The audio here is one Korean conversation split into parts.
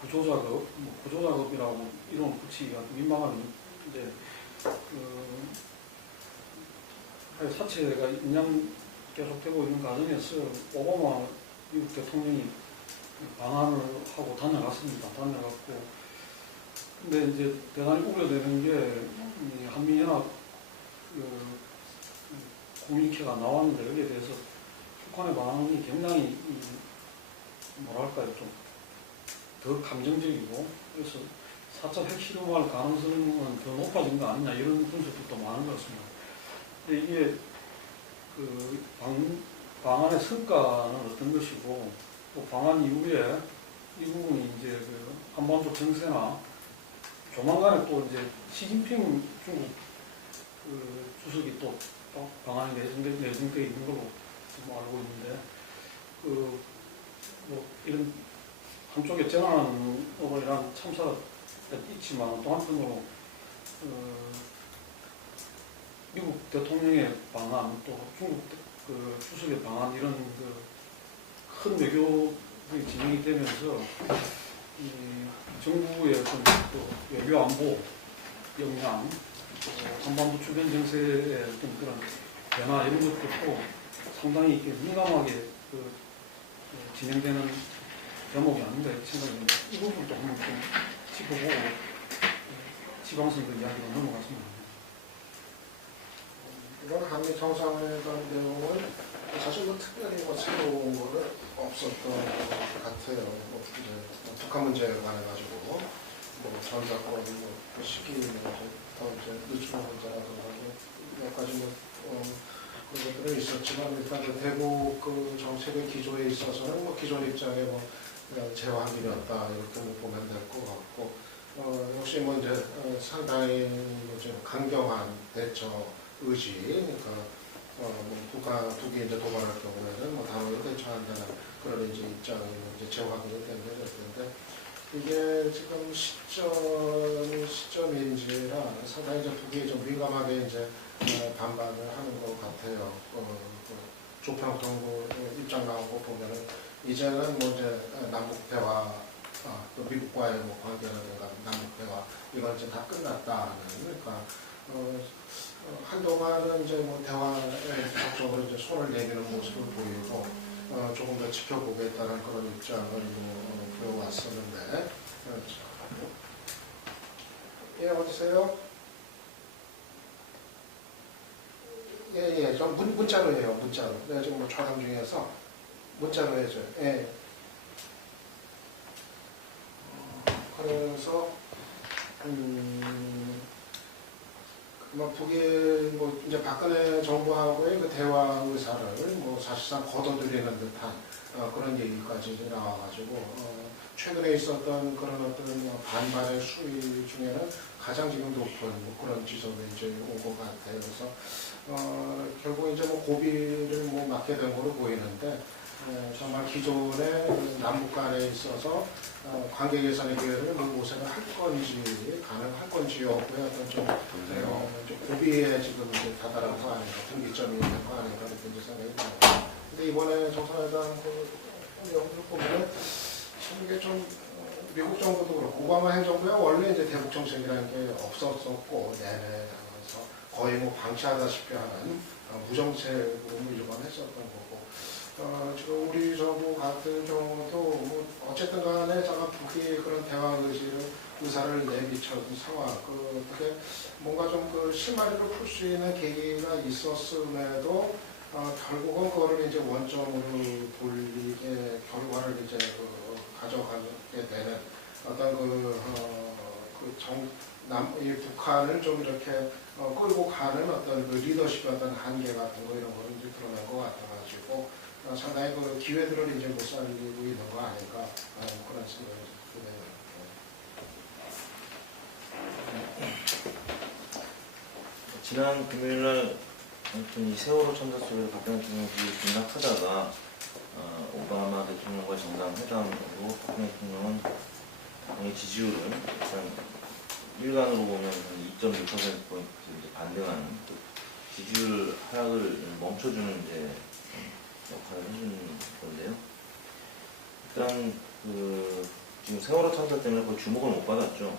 구조작업, 뭐 구조작업이라고 이런 붙이기가 민망한데, 사체가 2년 계속되고 있는 과정에서 오바마 미국 대통령이 방한을 하고 다녀갔습니다. 다녀갔고, 근데 이제 대단히 우려되는 게 한미연합 코뮤니케가 나왔는데 여기에 대해서 북한의 반응이 굉장히 뭐랄까요, 좀 더 감정적이고, 그래서 4차 핵실험할 가능성은 더 높아진 거 아니냐 이런 분석도 많은 것 같습니다. 근데 이게 방안의 성과는 어떤 것이고, 또 방안 이후에 이 부분이 이제 한반도 정세나 조만간에 또 이제 시진핑 중국 주석이 또 방안이 내정되어 있는 걸로 알고 있는데, 뭐 이런 한쪽에 전환으로 이런 참사가 있지만 또 한편으로 미국 대통령의 방안, 또 중국 주석의 방안 이런 큰 외교들이 진행이 되면서 이 정부의 어떤 외교 안보 역량, 한반도 주변 정세의 어떤 그런 변화 이런 것들도 상당히 민감하게 진행되는 대목이 아닌가 생각합니다. 이 부분도 한번 좀 짚어보고 지방선거 이야기로 넘어갔습니다. 이번 한미 정상회담 내용은 사실 특별히 새로운 거는 없었던 것 같아요. 이제 북한 문제에 관해 가지고 전사권 시기부터 이제 늦추는 문제라든가 몇 가지 그런 것들은 있었지만, 일단 대북 정책의 기조에 있어서는 기존 입장에 재확인이었다 이렇게 보면 될 것 같고, 역시 이제 상당히 이제 강경한 대처 의지, 그러니까 북이 이제 도발할 경우에는 단호히 대처한다는 그런 이제 입장이 이제 재확인이 된 것인데, 이게 지금 시점인지라 상당히 이제 북이 좀 민감하게 이제 반발을 하는 것 같아요. 조평통 입장 나온 거 보면은 이제는 이제 남북 대화, 미국과의 관계라든가 남북 대화 이건 이제 다 끝났다는, 그러니까 한동안은 이제 대화에 적극적으로 이제 손을 내미는 모습을 보이고 조금 더 지켜보겠다는 그런 입장을 보여왔었는데, 예, 어디세요? 예, 좀 문자로 해요, 문자로. 내가 지금 촬영 중에서 문자로 해줘요. 예. 그래서 북이 이제 박근혜 정부하고의 대화 의사를 사실상 거둬들이는 듯한 그런 얘기까지 이제 나와가지고 최근에 있었던 그런 어떤 반발의 수위 중에는 가장 지금 높은 그런 지점에 이제 온 것 같아요. 그래서 결국 이제 고비를 맞게 된 걸로 보이는데, 정말 기존의 남북 간에 있어서 관계 개선의 기회를 모색을 할 건지 가능할 건지 없고요. 어떤 좀 고비에 지금 이제 다다른 거 아닌가, 분기점이 있는 거 아닌가 이렇게 이제 생각이 들어요. 근데 이번에 정상회담 내용을 보면 참 이게 좀 미국 정부도 그렇고 오바마 행정부야 원래 이제 대북 정책이라는 게 없었었고 내내 하면서 거의 방치하다시피 하는 무정책으로 일관을 했었던 거고, 지금 우리 정부 같은 경우도 어쨌든 간에 북이 그런 대화 의사를 내비쳐준 상황, 어떻게 뭔가 좀 실마리를 풀 수 있는 계기가 있었음에도 결국은 그거를 이제 원점으로 돌리게 결과를 이제 가져가게 되는 어떤 북한을 좀 이렇게 끌고 가는 어떤 리더십의 어떤 한계 같은 거 이런 거를 이제 드러낸 것 같아가지고 상당히 기회들을 이제 못 살리고 있는 거 아닐까 그런 생각이 드네요. 지난 금요일날 아무튼 이 세월호 참사 속에서 박근혜 대통령이 등락하다가 오바마 대통령과 정상회담으로 박근혜 대통령은 당의 지지율은 일단 일간으로 보면 2.1%포인트 반등하는 지지율 하락을 멈춰주는 이제 역할을 해주는 건데요. 일단 지금 세월호 참사 때문에 거의 주목을 못 받았죠.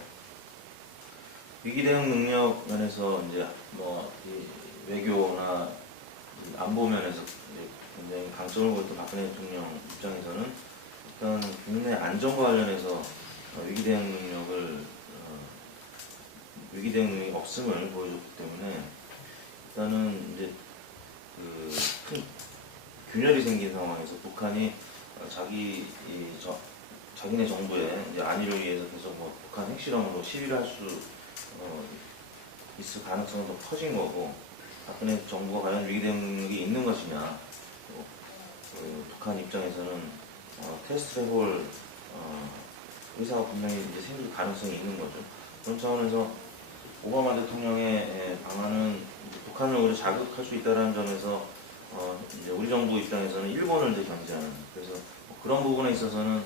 위기 대응 능력 면에서 이제 이 외교나 이 안보 면에서 이제 굉장히 강점을 보였던 박근혜 대통령 입장에서는 일단 국내 안전과 관련해서 위기 대응 능력이 없음을 보여줬기 때문에 일단은 이제 큰 균열이 생긴 상황에서 북한이 자기네 정부의 이제 안위를 위해서 계속 북한 핵실험으로 시위를 할 수 있을 가능성은 더 커진 거고, 박근혜 정부가 과연 위기 대응 능력이 있는 것이냐, 북한 입장에서는 테스트 해볼 의사가 분명히 이제 생길 가능성이 있는 거죠. 그런 차원에서 오바마 대통령의 방안은 북한을 오히려 자극할 수 있다는 점에서 이제 우리 정부 입장에서는 일본을 이제 견제하는, 그래서 그런 부분에 있어서는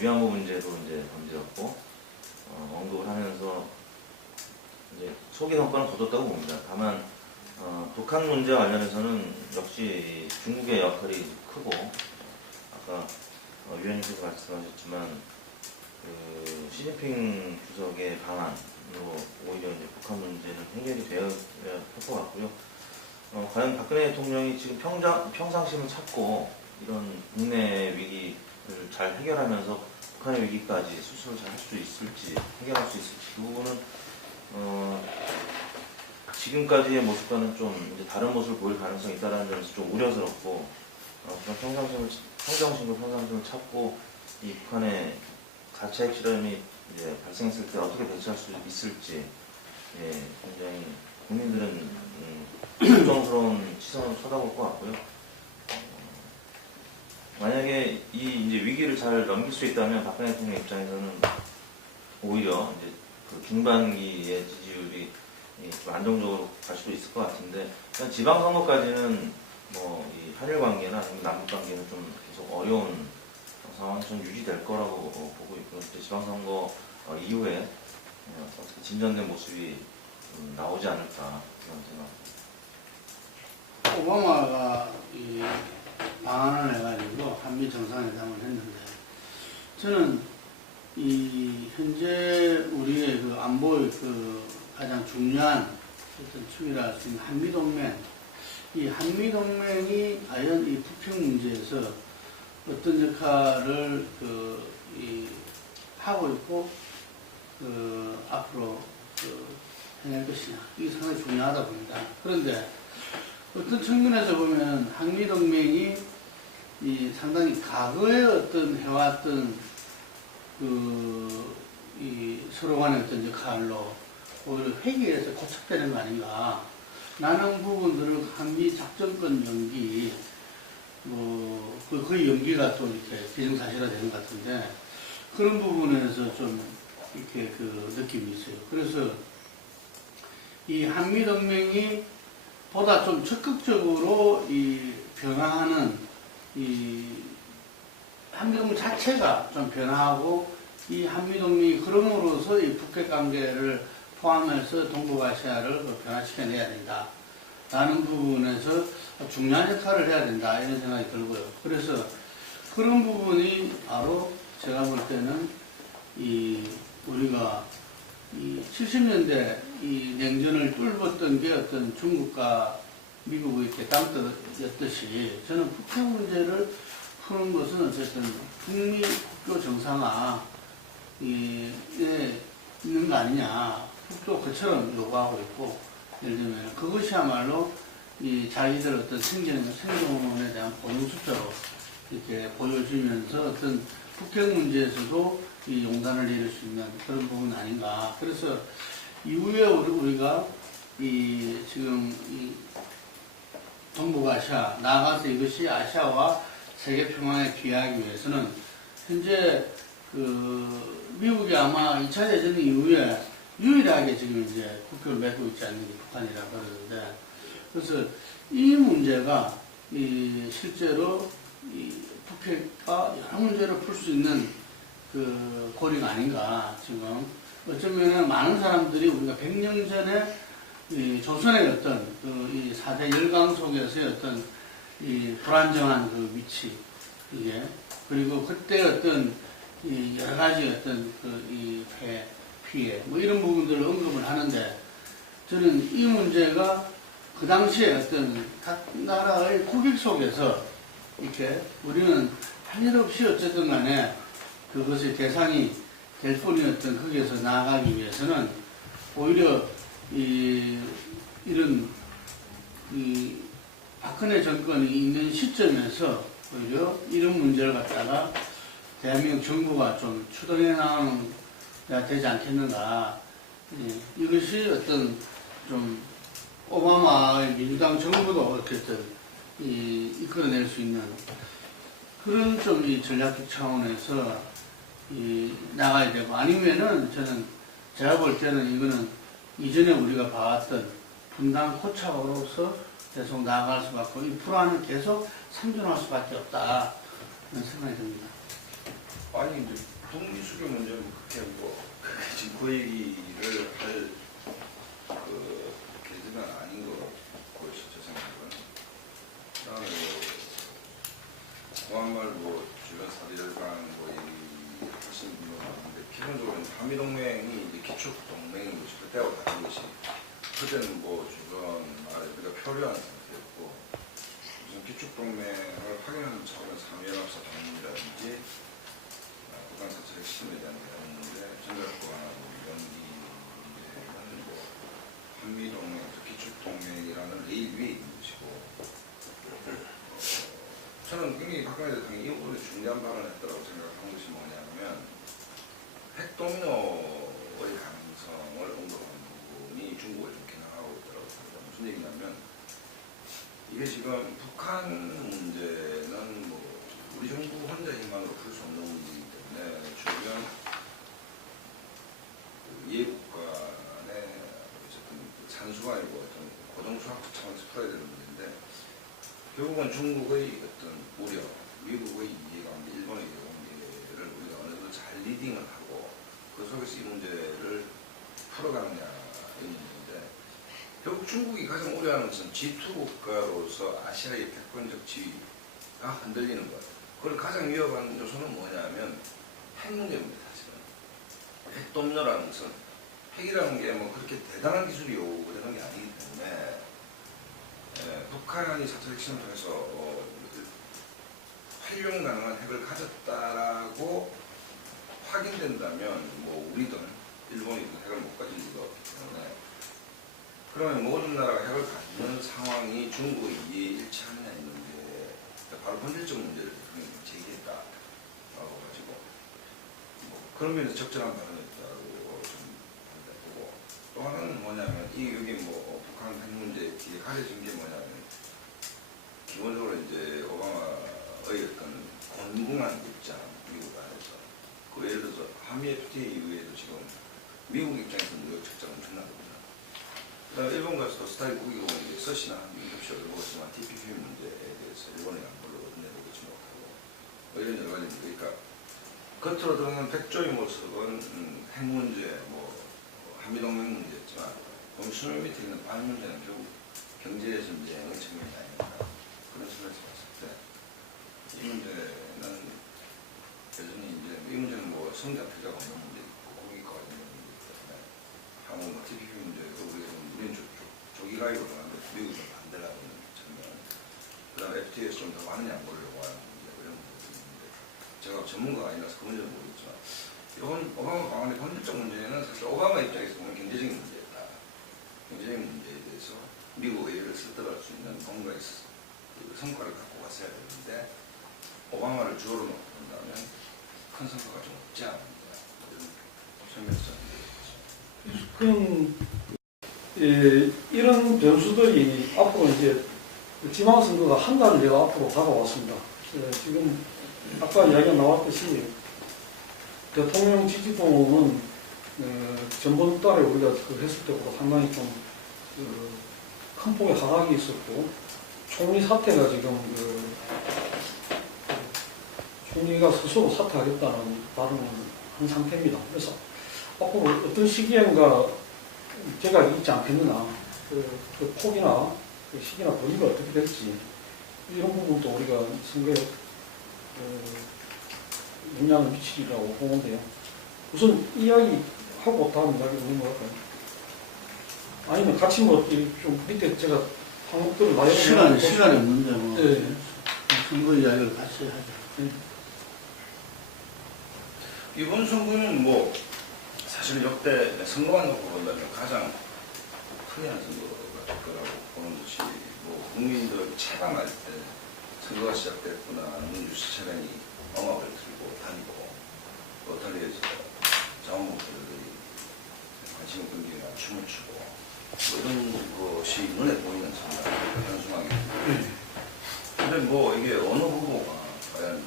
위안부 문제도 이제 건드렸고 언급을 하면서 이제 소기 성과는 거뒀다고 봅니다. 다만 북한 문제와 관련해서는 역시 중국의 역할이 크고, 아까 위원님께서 말씀하셨지만 시진핑 주석의 방안으로 오히려 이제 북한 문제는 해결이 되어야 할 것 같고요. 과연 박근혜 대통령이 지금 평상심을 찾고 이런 국내 위기를 잘 해결하면서 북한의 위기까지 수술을 잘 할 수 있을지, 해결할 수 있을지, 그 부분은 지금까지의 모습과는 좀 이제 다른 모습을 보일 가능성이 있다는 점에서 좀 우려스럽고, 그런 평상심을 찾고 이 북한의 4차 핵실험이 이제 발생했을 때 어떻게 대처할 수 있을지, 굉장히 국민들은 걱정스러운 시선으로 쳐다볼 것 같고요. 만약에 이 이제 위기를 잘 넘길 수 있다면 박근혜 대통령 입장에서는 오히려 이제 그 중반기의 지지율이 좀 안정적으로 갈 수도 있을 것 같은데, 그냥 지방선거까지는 이 한일 관계나 남북 관계는 좀 계속 어려운 상황이 좀 유지될 거라고 보고 있고, 지방선거 이후에 어떻게 진전된 모습이 나오지 않을까 그런 생각입니다. 오바마가 이 방한을 해가지고 한미 정상회담을 했는데, 저는 이 현재 우리의 그 안보의 그 가장 중요한 어떤 축이라 할 수 있는 한미동맹, 이 한미동맹이 과연 이 북핵 문제에서 어떤 역할을 하고 있고 앞으로 해낼 것이냐, 이게 상당히 중요하다 봅니다. 그런데 어떤 측면에서 보면 한미동맹이 상당히 과거에 어떤 해왔던 이 서로 간의 어떤 역할로 오히려 회기에서 고착되는 거 아닌가. 라는 부분들을 한미 작전권 연기, 그 연기가 또 이렇게 기정사실화 되는 것 같은데, 그런 부분에서 좀 이렇게 그 느낌이 있어요. 그래서 이 한미동맹이 보다 좀 적극적으로 이 변화하는 이 한미동맹 자체가 좀 변화하고, 이 한미동맹이 그럼으로써 이 북핵 관계를 포함해서 동북아시아를 변화시켜내야 된다 라는 부분에서 중요한 역할을 해야 된다, 이런 생각이 들고요. 그래서 그런 부분이 바로 제가 볼 때는 우리가 70년대 이 냉전을 뚫었던 게 어떤 중국과 미국의 대땅터였듯이, 저는 북핵 문제를 푸는 것은 어쨌든 북미 국교 정상화에 있는 거 아니냐, 북도 그처럼 요구하고 있고, 예를 들면 그것이야말로 이 자기들 어떤 생존에 대한 보증수표로 이렇게 보여주면서 어떤 북핵 문제에서도 이 용단을 내릴 수 있는 그런 부분 아닌가. 그래서 이후에 우리가 지금 동북아시아 나아가서 이것이 아시아와 세계 평화에 기여하기 위해서는 현재 미국이 아마 2차 대전 이후에 유일하게 지금 이제 국교를 맺고 있지 않는 게 북한이라고 그러는데, 그래서 이 문제가 실제로 북핵과 여러 문제를 풀 수 있는 그 고리가 아닌가. 지금 어쩌면은 많은 사람들이 우리가 100년 전에 조선의 어떤 이 4대 열강 속에서의 어떤 이 불안정한 그 위치, 이게. 그리고 그때 어떤 이 여러 가지 어떤 이 피해, 뭐 이런 부분들을 언급을 하는데 저는 이 문제가 그 당시에 어떤 각 나라의 국익 속에서 이렇게 우리는 할 일 없이 어쨌든 간에 그것의 대상이 될 뿐이었던 거기에서 나아가기 위해서는 오히려 이런 박근혜 정권이 있는 시점에서 오히려 이런 문제를 갖다가 대한민국 정부가 좀 추동해 나가야 되지 않겠는가. 이것이 어떤 좀 오바마의 민주당 정부도 어쨌든 이끌어낼 수 있는 그런 좀 이 전략적 차원에서 나가야 되고, 아니면은 제가 볼 때는 이거는 이전에 우리가 봐왔던 분당 코착으로서 계속 나아갈 수밖에 없고, 이 불안은 계속 상존할 수밖에 없다. 그런 생각이 듭니다. 아니, 이제 북미 수교 문제는 그렇게 지금 그 얘기를 할 계기는 아닌 것 같고, 제 생각은. 그다음에 고한말 주변 사례들과 얘기하시는 분도 많은데, 기본적으로 한미동맹이 이제 기축동맹인 것이 그때하고 다른 것이, 그때는 주변 말에 우리가 표류하는 상태였고, 무슨 기축동맹을 확인하는 차원에서 한미연합사 동맹이라든지 북한 사찰 핵심에 대한 내용인데, 전략보안하고 연기 문제는 한미동맹, 기축동맹이라는 레일 위에 있는 것이고, 저는 굉장히 박근혜 대통령이 이 부분에 중요한 발언을 했다고 생각하는 것이 뭐냐면, 핵도미노의 가능성을 언급하는 부분이 중국을 좀 겨냥하고 있다고 생각합니다. 무슨 얘기냐면, 이게 지금 북한 문제는 우리 정부 혼자 힘만으로 풀 수 없는 문제이기 때문에 주변 이해국 간의 어쨌든 산수가 아니고 어떤 고정수학적 차원에서 풀어야 되는 문제인데, 결국은 중국의 어떤 우려, 미국의 이해관계, 일본의 이해관계를 우리가 어느 정도 잘 리딩을 하고 그 속에서 이 문제를 풀어가느냐 이 문제인데, 결국 중국이 가장 우려하는 것은 G2 국가로서 아시아의 패권적 지위가 흔들리는 것. 그걸 가장 위협하는 요소는 뭐냐면 핵 문제입니다. 사실은 핵도미노라는 것은, 핵이라는 게 그렇게 대단한 기술이 요구되는 게 아니기 때문에 북한이 사찰 핵심을 통해서 활용 가능한 핵을 가졌다라고 확인된다면 우리든 일본이든 핵을 못 가질 리가 없기 때문에, 그러면 모든 나라가 핵을 갖는 상황이 중국의 이해에 일치하느냐 있는데, 바로 본질적 문제를 제기했다라고 가지고 그런 면에서 적절한 발언이었다고 좀 보고, 또 하나는 뭐냐면 여기 북한 핵 문제 뒤에 가려진 게 뭐냐면, 기본적으로 이제 오바마의 어떤 곤궁한 입장, 미국 안에서 예를 들어서 한미 FTA 이후에도 지금 미국 입장에서 무역 적자가 엄청나거든요. 그다음에 일본 가서도 스타일 국익을 서시나 미국 협시를 먹었지만 TPP 문제에 대해서 일본의 양보를 얻어내보지 못하고 이런 여러 가지 문제. 그러니까 겉으로 드러나는 백조의 모습은 핵 문제, 한미동맹 문제였지만 수면 밑에 있는 반 문제는 결국 경제 전쟁의 측면이 아닌가, 그런 측면에서 봤을 때 이 문제는 여전히 이 문제는 성장 피자가 없는 문제이고 국익화가 있는 문제이기 때문에 향후 TPP 문제도 우리는 조기가입을 하는데 미국이 좀 반대를 하는 측면, 그 다음에 FTA에서 좀 더 많은 양보를 요구하는 문제, 이런 문제도 있는데, 제가 전문가가 아니라서 그 문제는 모르겠지만, 이번 오바마 방안의 본질적 문제는 사실 오바마 입장에서 보면 경제적인 문제였다. 경제적인 문제에 대해서 미국 의회를 설득할 수 있는 뭔가의 성과를 갖고 갔어야 되는데, 오바마를 주어로 놓고 본다면 큰 성과가 좀 없지 않느냐, 이런 그럼 이런 변수들이 앞으로 이제 지방선거가 한 달을 내가 앞으로 다가왔습니다. 지금 아까 이야기가 나왔듯이 대통령 지지도는 전번 달에 우리가 했을 때보다 상당히 좀 큰 폭의 하락이 있었고, 총리 사퇴가 지금 총리가 스스로 사퇴하겠다는 발언을 한 상태입니다. 그래서 앞으로 어떤 시기엔가 제가 있지 않겠느냐, 그 폭이나 그 시기나 범위가 어떻게 될지, 이런 부분도 우리가 선거에 영향을 미치리라고 보는데요. 우선 이야기 하고 다음 이야기 넘어갈까요? 아니면 같이 좀 밑에 제가 항목들을 많이 시간이 없는데 뭐 네. 선거 이야기를 같이 하죠. 이번 선거는 뭐 사실 역대 선거만 놓고 본다면 가장 특이한 선거가 될 거라고 보는 것이 뭐 국민들 체감할 때 선거가 시작됐구나 하는 뉴스 차량이 엄합을 들고 다니고 어떤 리에서 자원봉사들이 관심을 끊기나 춤을 추고 뭐 이런 것이 눈에 보이는 선거가 현수막이 근데 뭐 이게 어느 후보가 과연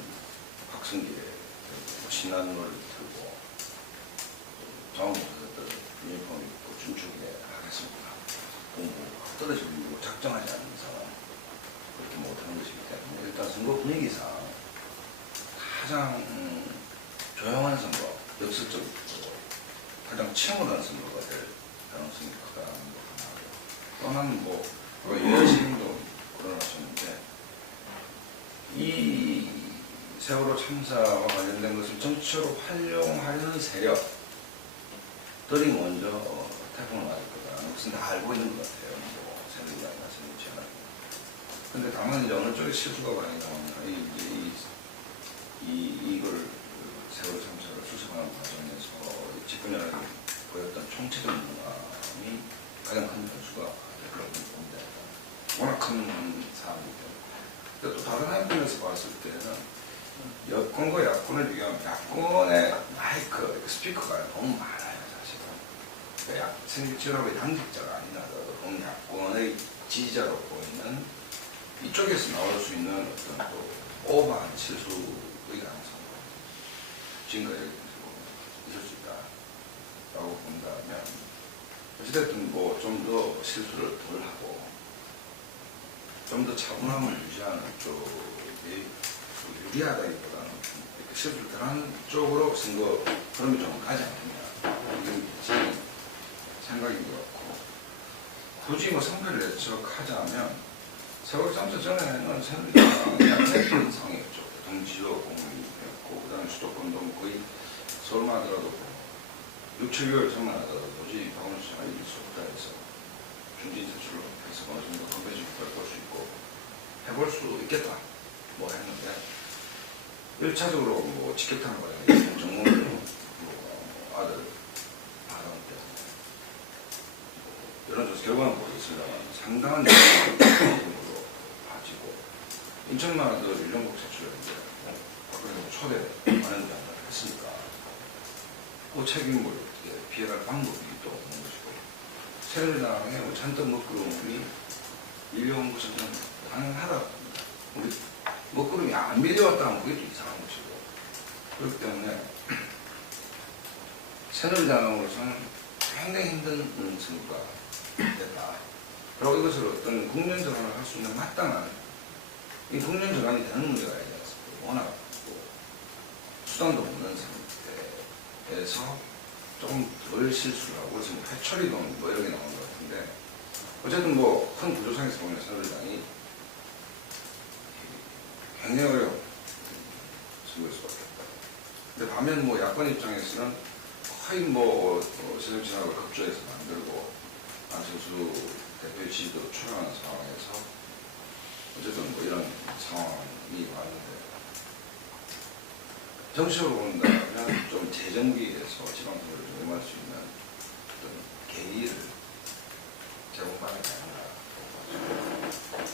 박승기의 신난 노래를 틀고 자원봉사자들 유니폼 입고 춤추게 하겠습니다. 공부 떨어지고 작정하지 않는 사람 그렇게 못하는 것이기 때문에 일단 선거 분위기상 가장 조용한 선거, 역설적이고 가장 침울한 선거가 될 가능성이 크다는 것 하나고 또 하나는 뭐 여야시민도 거론하셨는데 이 세월호 참사와 관련된 것을 정치적으로 활용하려는 세력들이 먼저 태풍을 맞을 거다라는 것은 다 알고 있는 것 같아요. 뭐 새누리당이나 새누리당이나. 근데 다만 이제 어느 쪽에 실수가 많이 나오냐 이걸 세월호 참사를 수습하는 과정에서 집권 여당이 보였던 총체적 문항이 가장 큰 변수가 될 거라고 봅니다. 워낙 큰 사안이기 때문에. 근데 또 다른 한편에서 봤을 때는 여권과 야권을 비교하면 야권의 마이크, 스피커가 너무 많아요, 사실은. 그러니까 생각지라고 당직자가 아니라도 너무 야권의 지지자로 보이는 이쪽에서 나올 수 있는 어떤 또 오버한 실수의 가능성도 지금까지 있을 수 있다라고 본다면 어찌됐든 뭐 좀 더 실수를 덜 하고 좀 더 차분함을 유지하는 쪽이 유리하다기보다는 실수를 덜하는 쪽으로 선거 흐름이 좀 가지 않겠냐 이런 제 생각인 것 같고 굳이 뭐 성패를 예측하자면 세월호 참사 전에는 새누리당이 약했던 상황이었죠. 동지도 공무원이었고 그다음에 수도권도 거의 서울만 하더라도 6, 7개월 전만 하더라도 도저히 박원순 씨가 이길 수 없다 해서 중진 제출로 해서 어느 정도 건배주를 볼 수 있고 해볼 수 있겠다 뭐 했는데 1차적으로 뭐 직격탄을 받은 정몽준 아들 발언 때문에 여론조사 결과는 모르겠습니다만 상당한 영향으로 빠지고 인천만 하더라도 윤영국 제출했는데 박근혜 초대 관련자 했으니까 그 책임을 피해갈 방법이 또 없는 것이고 새누리당의 잔뜩 먹구름이 밀려온 것은 좀 가능하다. 우리 먹구름이 안 밀려왔다면 그게 또 이상한 것이고 그렇기 때문에 새누리당으로서는 굉장히 힘든 선거가 됐다. 그리고 이것을 어떤 국면 전환을 할 수 있는 마땅한 이 국면 전환이 되는 문제가 아니지 않습니까? 워낙 수단도 없는 상태에서 조금 덜 실수를 하고 그래서 뭐 회초리론 뭐 이런 게 나오는 것 같은데 어쨌든 뭐 큰 구조상에서 보면 새누리당이 굉장히 어려운 선거일 수밖에 없다. 근데 반면 뭐 야권 입장에서는 거의 뭐 세력 진학을 급조해서 만들고 안철수 대표의 지지도 추락하는 상황에서 어쨌든 뭐 이런 상황이 왔는데 정치적으로 본다면 좀 재정비에서 지방선거를 좀 임할 수 있는 어떤 계기를 제공받아야 된다.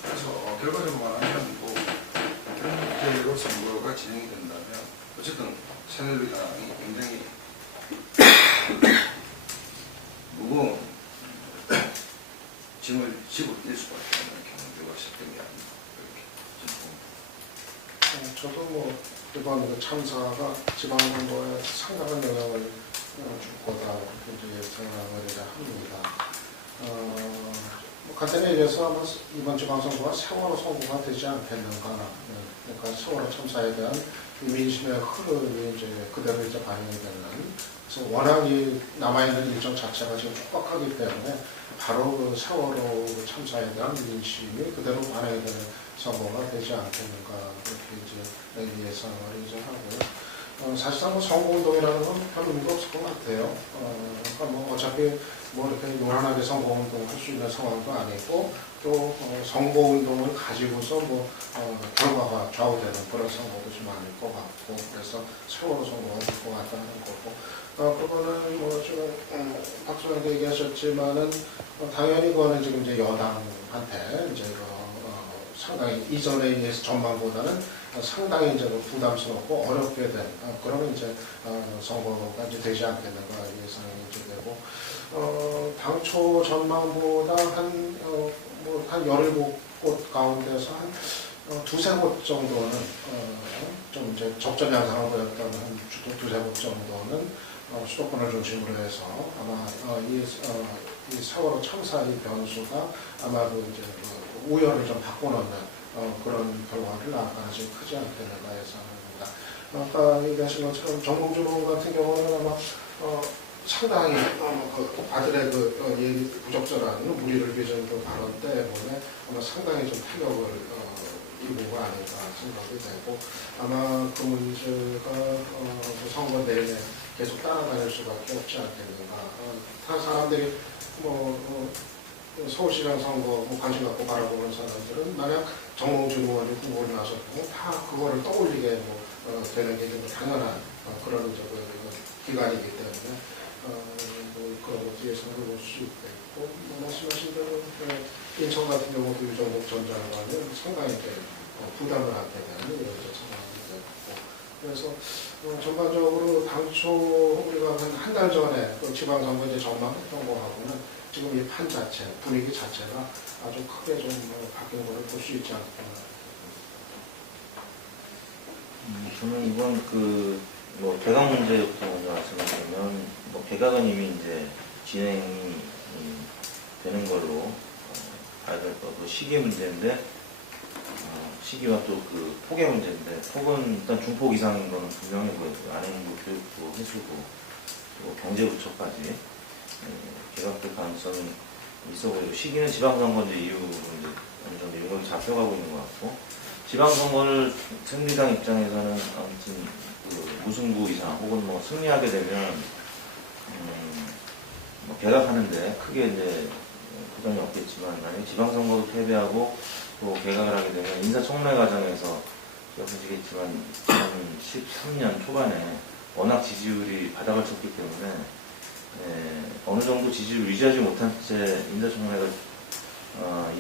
그래서 결과적으로 말하면 뭐 현재로 선거가 진행이 된다면 어쨌든 새누리당이 굉장히 무거운 짐을 지고 뛸 수밖에 없는 경우가 시작된 게 아닌가 그렇게 봅니다. 저도 뭐 이번 그 참사가 지방선거에 상당한 영향을 줄 거다 이렇게 생각을 합니다. 뭐 간단히 얘기해서 아마 이번 지방선거가 세월호 선거가 되지 않겠는가. 그러니까 세월호 참사에 대한 민심의 흐름이 이제 그대로 이제 반영이 되는. 그래서 워낙 이 남아있는 일정 자체가 지금 촉박하기 때문에 바로 그 세월호 참사에 대한 민심이 그대로 반영이 되는 선거가 되지 않겠는가 그렇게 이제 예상을 이제 하고요. 사실상 뭐 선거운동이라는 건 별 의미가 없을 것 같아요. 그러니까 뭐 어차피 뭐 이렇게 요란하게 선거운동을 할 수 있는 상황도 아니고 또 선거운동을 가지고서 뭐 결과가 좌우되는 그런 선거도 좀 아닐 것 같고 그래서 세월호 선거가 될 것 같다는 거고 그거는 뭐 지금 박수현도 얘기하셨지만은 당연히 그거는 지금 이제 여당한테 이제 상당히 이전에 의해서 전망보다는 상당히 이제 부담스럽고 어렵게 된 그러면 이제 선거가 이제 되지 않겠는가 예상이 이제 되고 당초 전망보다 한 17곳 가운데서 한 두세 곳 정도는 좀 이제 적정 양상을 보였던 한 두세 곳 정도는 수도권을 중심으로 해서 아마 이 세월호 참사 이 변수가 아마도 이제 우열을 좀 바꿔놓는 그런 결과를 낳을 가능성이 크지 않겠는가 예상합니다. 아까 얘기하신 것처럼 정봉주 의원 같은 경우는 아마 상당히 그 아들의 얘기 부적절한 무리를 빚은 그 발언 때문에 아마 상당히 좀 타격을 입은 거 아닐까 생각이 되고 아마 그 문제가 선거 내내 계속 따라다닐 수밖에 없지 않겠는가. 다른 사람들이 서울시장 선거 관심 갖고 바라보는 사람들은 만약 정몽준 의원이 후보를 나섰고 다 그거를 떠올리게 되는 게 좀 당연한 그런 기간이기 때문에 그런 것도 예상을 볼 수 있고 말씀하신 대로 인천 같은 경우도 유정복 전 장관은 상당히 부담을 하게 되는 이런 상황이 됐고 그래서 전반적으로 당초 우리가 한 달 전에 지방선거 이제 전망했던 거하고는 지금 이 판 자체, 분위기 자체가 아주 크게 좀 바뀐 것을 볼 수 있지 않을까. 저는 이번 개각 문제부터 먼저 말씀드리면, 개각은 이미 이제 진행이 되는 걸로 봐야 될 거고, 시기 문제인데, 시기와 또 그 폭의 문제인데, 폭은 일단 중폭 이상인 거는 분명히 보였고요. 안행부, 교육부, 해수부, 그리고 경제부처까지. 개각될 가능성이 있어 보이고 시기는 지방선거제 이후로 이제 어느 정도 일본이 잡혀가고 있는 것 같고 지방선거를 새누리당 입장에서는 아무튼 무승부 이상 혹은 승리하게 되면 개각하는데 크게 이제 부담이 없겠지만 만약에 지방선거도 패배하고 또 개각을 하게 되면 인사청문회 과정에서 기억하시겠지만 2013년 초반에 워낙 지지율이 바닥을 쳤기 때문에 어느 정도 지지를 유지하지 못한 채 인사청문회가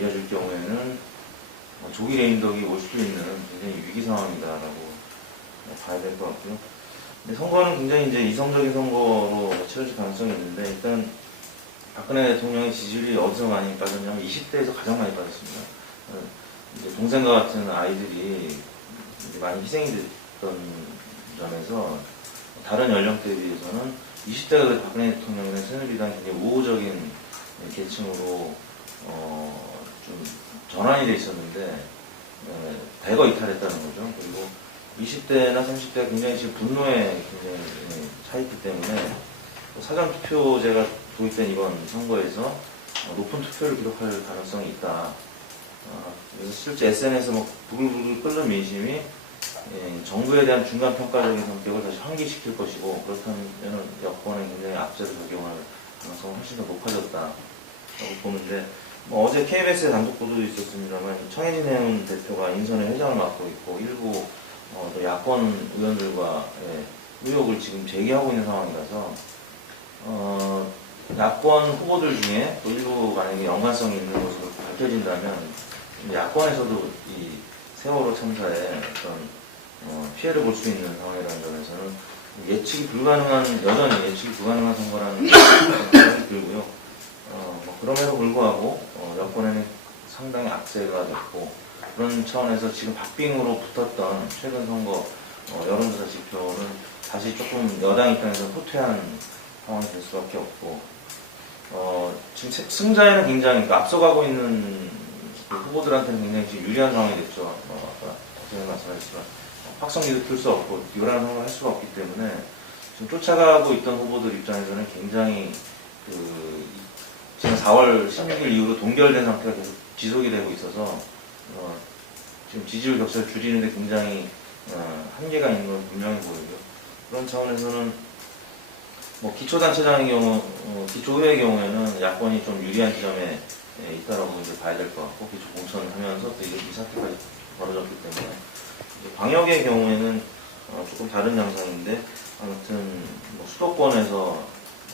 이어질 경우에는 조기 레임덕이 올 수도 있는 굉장히 위기 상황이다라고 봐야 될 것 같고요. 근데 선거는 굉장히 이제 이성적인 선거로 치러질 가능성이 있는데 일단 박근혜 대통령의 지지율이 어디서 많이 빠졌냐면 20대에서 가장 많이 빠졌습니다. 이제 동생과 같은 아이들이 이제 많이 희생이 됐던 점에서 다른 연령대에 비해서는 20대가 박근혜 대통령이나 새누리당 굉장히 우호적인 계층으로 좀 전환이 돼 있었는데 대거 이탈했다는 거죠. 그리고 20대나 30대가 굉장히 지금 분노에 굉장히 차있기 때문에 사전투표제가 도입된 이번 선거에서 높은 투표를 기록할 가능성이 있다. 그래서 실제 SNS에서 부글부글 끓는 민심이 정부에 대한 중간평가적인 성격을 다시 환기시킬 것이고 그렇다면 여권에 굉장히 악재를 적용할 가능성이 훨씬 더 높아졌다라고 보는데 어제 KBS의 단독 보도도 있었습니다만 청해진 해운 대표가 인선의 회장을 맡고 있고 일부 또 야권 의원들과의 의혹을 지금 제기하고 있는 상황이라서 야권 후보들 중에 또 일부 만약에 연관성이 있는 것으로 밝혀진다면 야권에서도 이 세월호 참사에 어떤 피해를 볼 수 있는 상황이라는 점에서는 여전히 예측이 불가능한 선거라는 생각이 들고요. 그럼에도 불구하고 여권에는 상당히 악재가 됐고 그런 차원에서 지금 박빙으로 붙었던 최근 선거 여론조사 지표는 다시 조금 여당 입장에서 후퇴한 상황이 될 수밖에 없고 지금 승자에는 굉장히 앞서가고 있는 그 후보들한테는 굉장히 지금 유리한 상황이 됐죠. 아까 제가 말씀하셨지만 확성기도 틀 수 없고 요란한 선거를 할 수가 없기 때문에 지금 쫓아가고 있던 후보들 입장에서는 굉장히 지금 4월 16일 이후로 동결된 상태가 계속 지속이 되고 있어서 지금 지지율 격차를 줄이는데 굉장히 한계가 있는 건 분명히 보이고요. 그런 차원에서는 뭐 기초단체장의 경우, 기초의회의 경우에는 야권이 좀 유리한 지점에 있다라고 이제 봐야 될 것 같고, 기초 공천을 하면서 또 이 사태까지 벌어졌기 때문에, 이제 광역의 경우에는 조금 다른 양상인데, 아무튼 뭐 수도권에서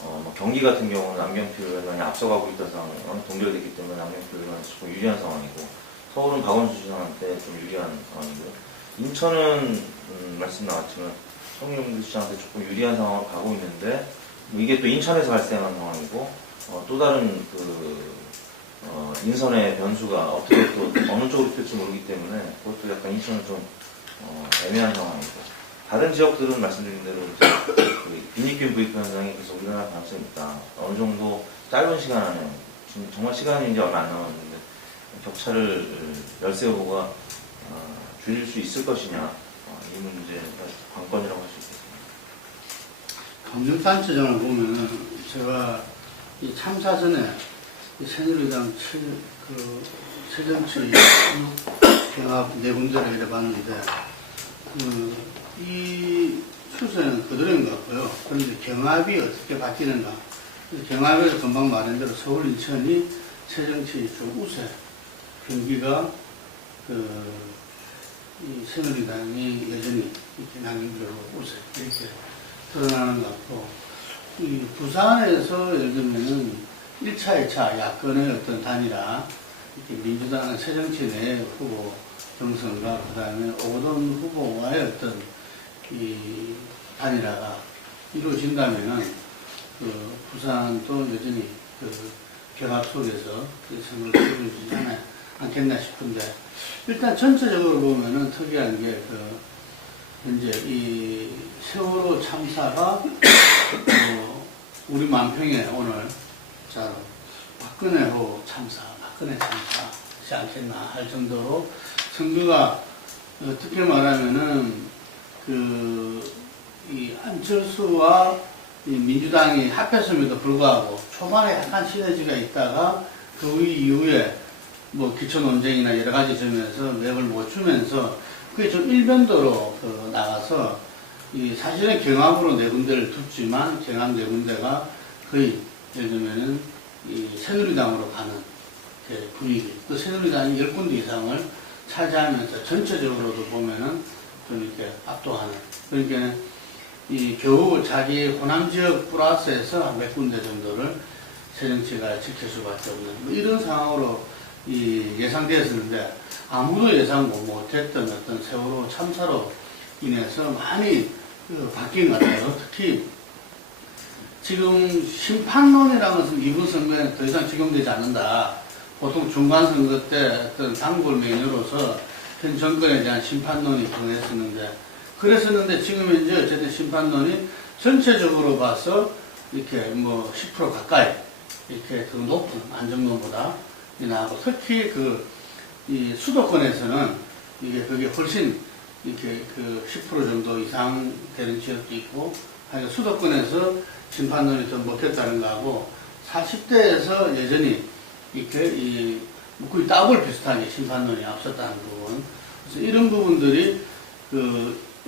뭐 경기 같은 경우는 남경필 의원이 앞서가고 있던 상황, 동결됐기 때문에 남경필 의원이 조금 유리한 상황이고, 서울은 박원순 시장한테 좀 유리한 상황이고요. 인천은 말씀 나왔지만 송영길 시장한테 조금 유리한 상황으로 가고 있는데, 뭐 이게 또 인천에서 발생한 상황이고, 또 다른 인선의 변수가 어떻게 또 어느 쪽으로 될지 모르기 때문에 그것도 약간 인천은 좀 애매한 상황이고, 다른 지역들은 말씀드린 대로 빈입빈 부익 현상이 계속 일어날 가능성이 있다. 어느 정도 짧은 시간 안에, 지금 정말 시간이 이제 얼마 안 남았는데 격차를 열세 후보가 줄일 수 있을 것이냐, 이 문제가 관건이라고 할 수 있겠습니다. 검증단체장을 보면은 제가 이 참사 전에 이 새누리당 새정치 경합 네 군데를 해봤는데 이 추세는 그대로인 것 같고요. 그런데 경합이 어떻게 바뀌는가? 경합에서 금방 말한 대로 서울, 인천이 새정치 좀 우세, 경기가 이 새누리당이 여전히 이렇게 남경필하고 우세 이렇게 드러나는 것 같고, 이 부산에서 예를 들면은 1차, 2차 야권의 어떤 단일화, 이렇게 민주당 새정치 내 후보 경선과 그 다음에 오거돈 후보와의 어떤 이 단일화가 이루어진다면은 부산도 여전히 경합 속에서 선거를 치르지 않겠나 싶은데, 일단 전체적으로 보면은 특이한 게 현재 이 세월호 참사가 우리 만평에 오늘 박근혜호 참사, 박근혜 참사지 않겠나 할 정도로 선거가 어떻게 말하면은 이 안철수와 이 민주당이 합했음에도 불구하고 초반에 약간 시너지가 있다가 그 이후에 뭐 기초 논쟁이나 여러 가지 점에서 맥을 못 추면서 그게 좀 일변도로 나가서 사실은 경합으로 네 군데를 뒀지만 경합 네 군데가 거의 예를 들면은 이 새누리당으로 가는 분위기, 또 새누리당이 10군데 이상을 차지하면서 전체적으로도 보면은 좀 이렇게 압도하는, 그러니까 이 겨우 자기 호남 지역 플러스에서 몇 군데 정도를 새정치가 지킬 수밖에 없는 뭐 이런 상황으로 예상되었는데, 아무도 예상 못했던 어떤 세월호 참사로 인해서 많이 바뀐 것 같아요. 특히 지금 심판론이라는 것은 이번 선거에 더 이상 적용되지 않는다. 보통 중간선거 때 어떤 단골 메뉴로서 현 정권에 대한 심판론이 그랬었는데 지금 현재 어쨌든 심판론이 전체적으로 봐서 이렇게 뭐 10% 가까이 이렇게 더 높은 안정론보다 나하고, 특히 이 수도권에서는 이게 그게 훨씬 이렇게 10% 정도 이상 되는 지역도 있고, 하여간 수도권에서 심판론이 더 먹혔다는 거하고, 40대에서 여전히 이렇게 거의 더블 비슷하게 심판론이 앞섰다는 부분. 그래서 이런 부분들이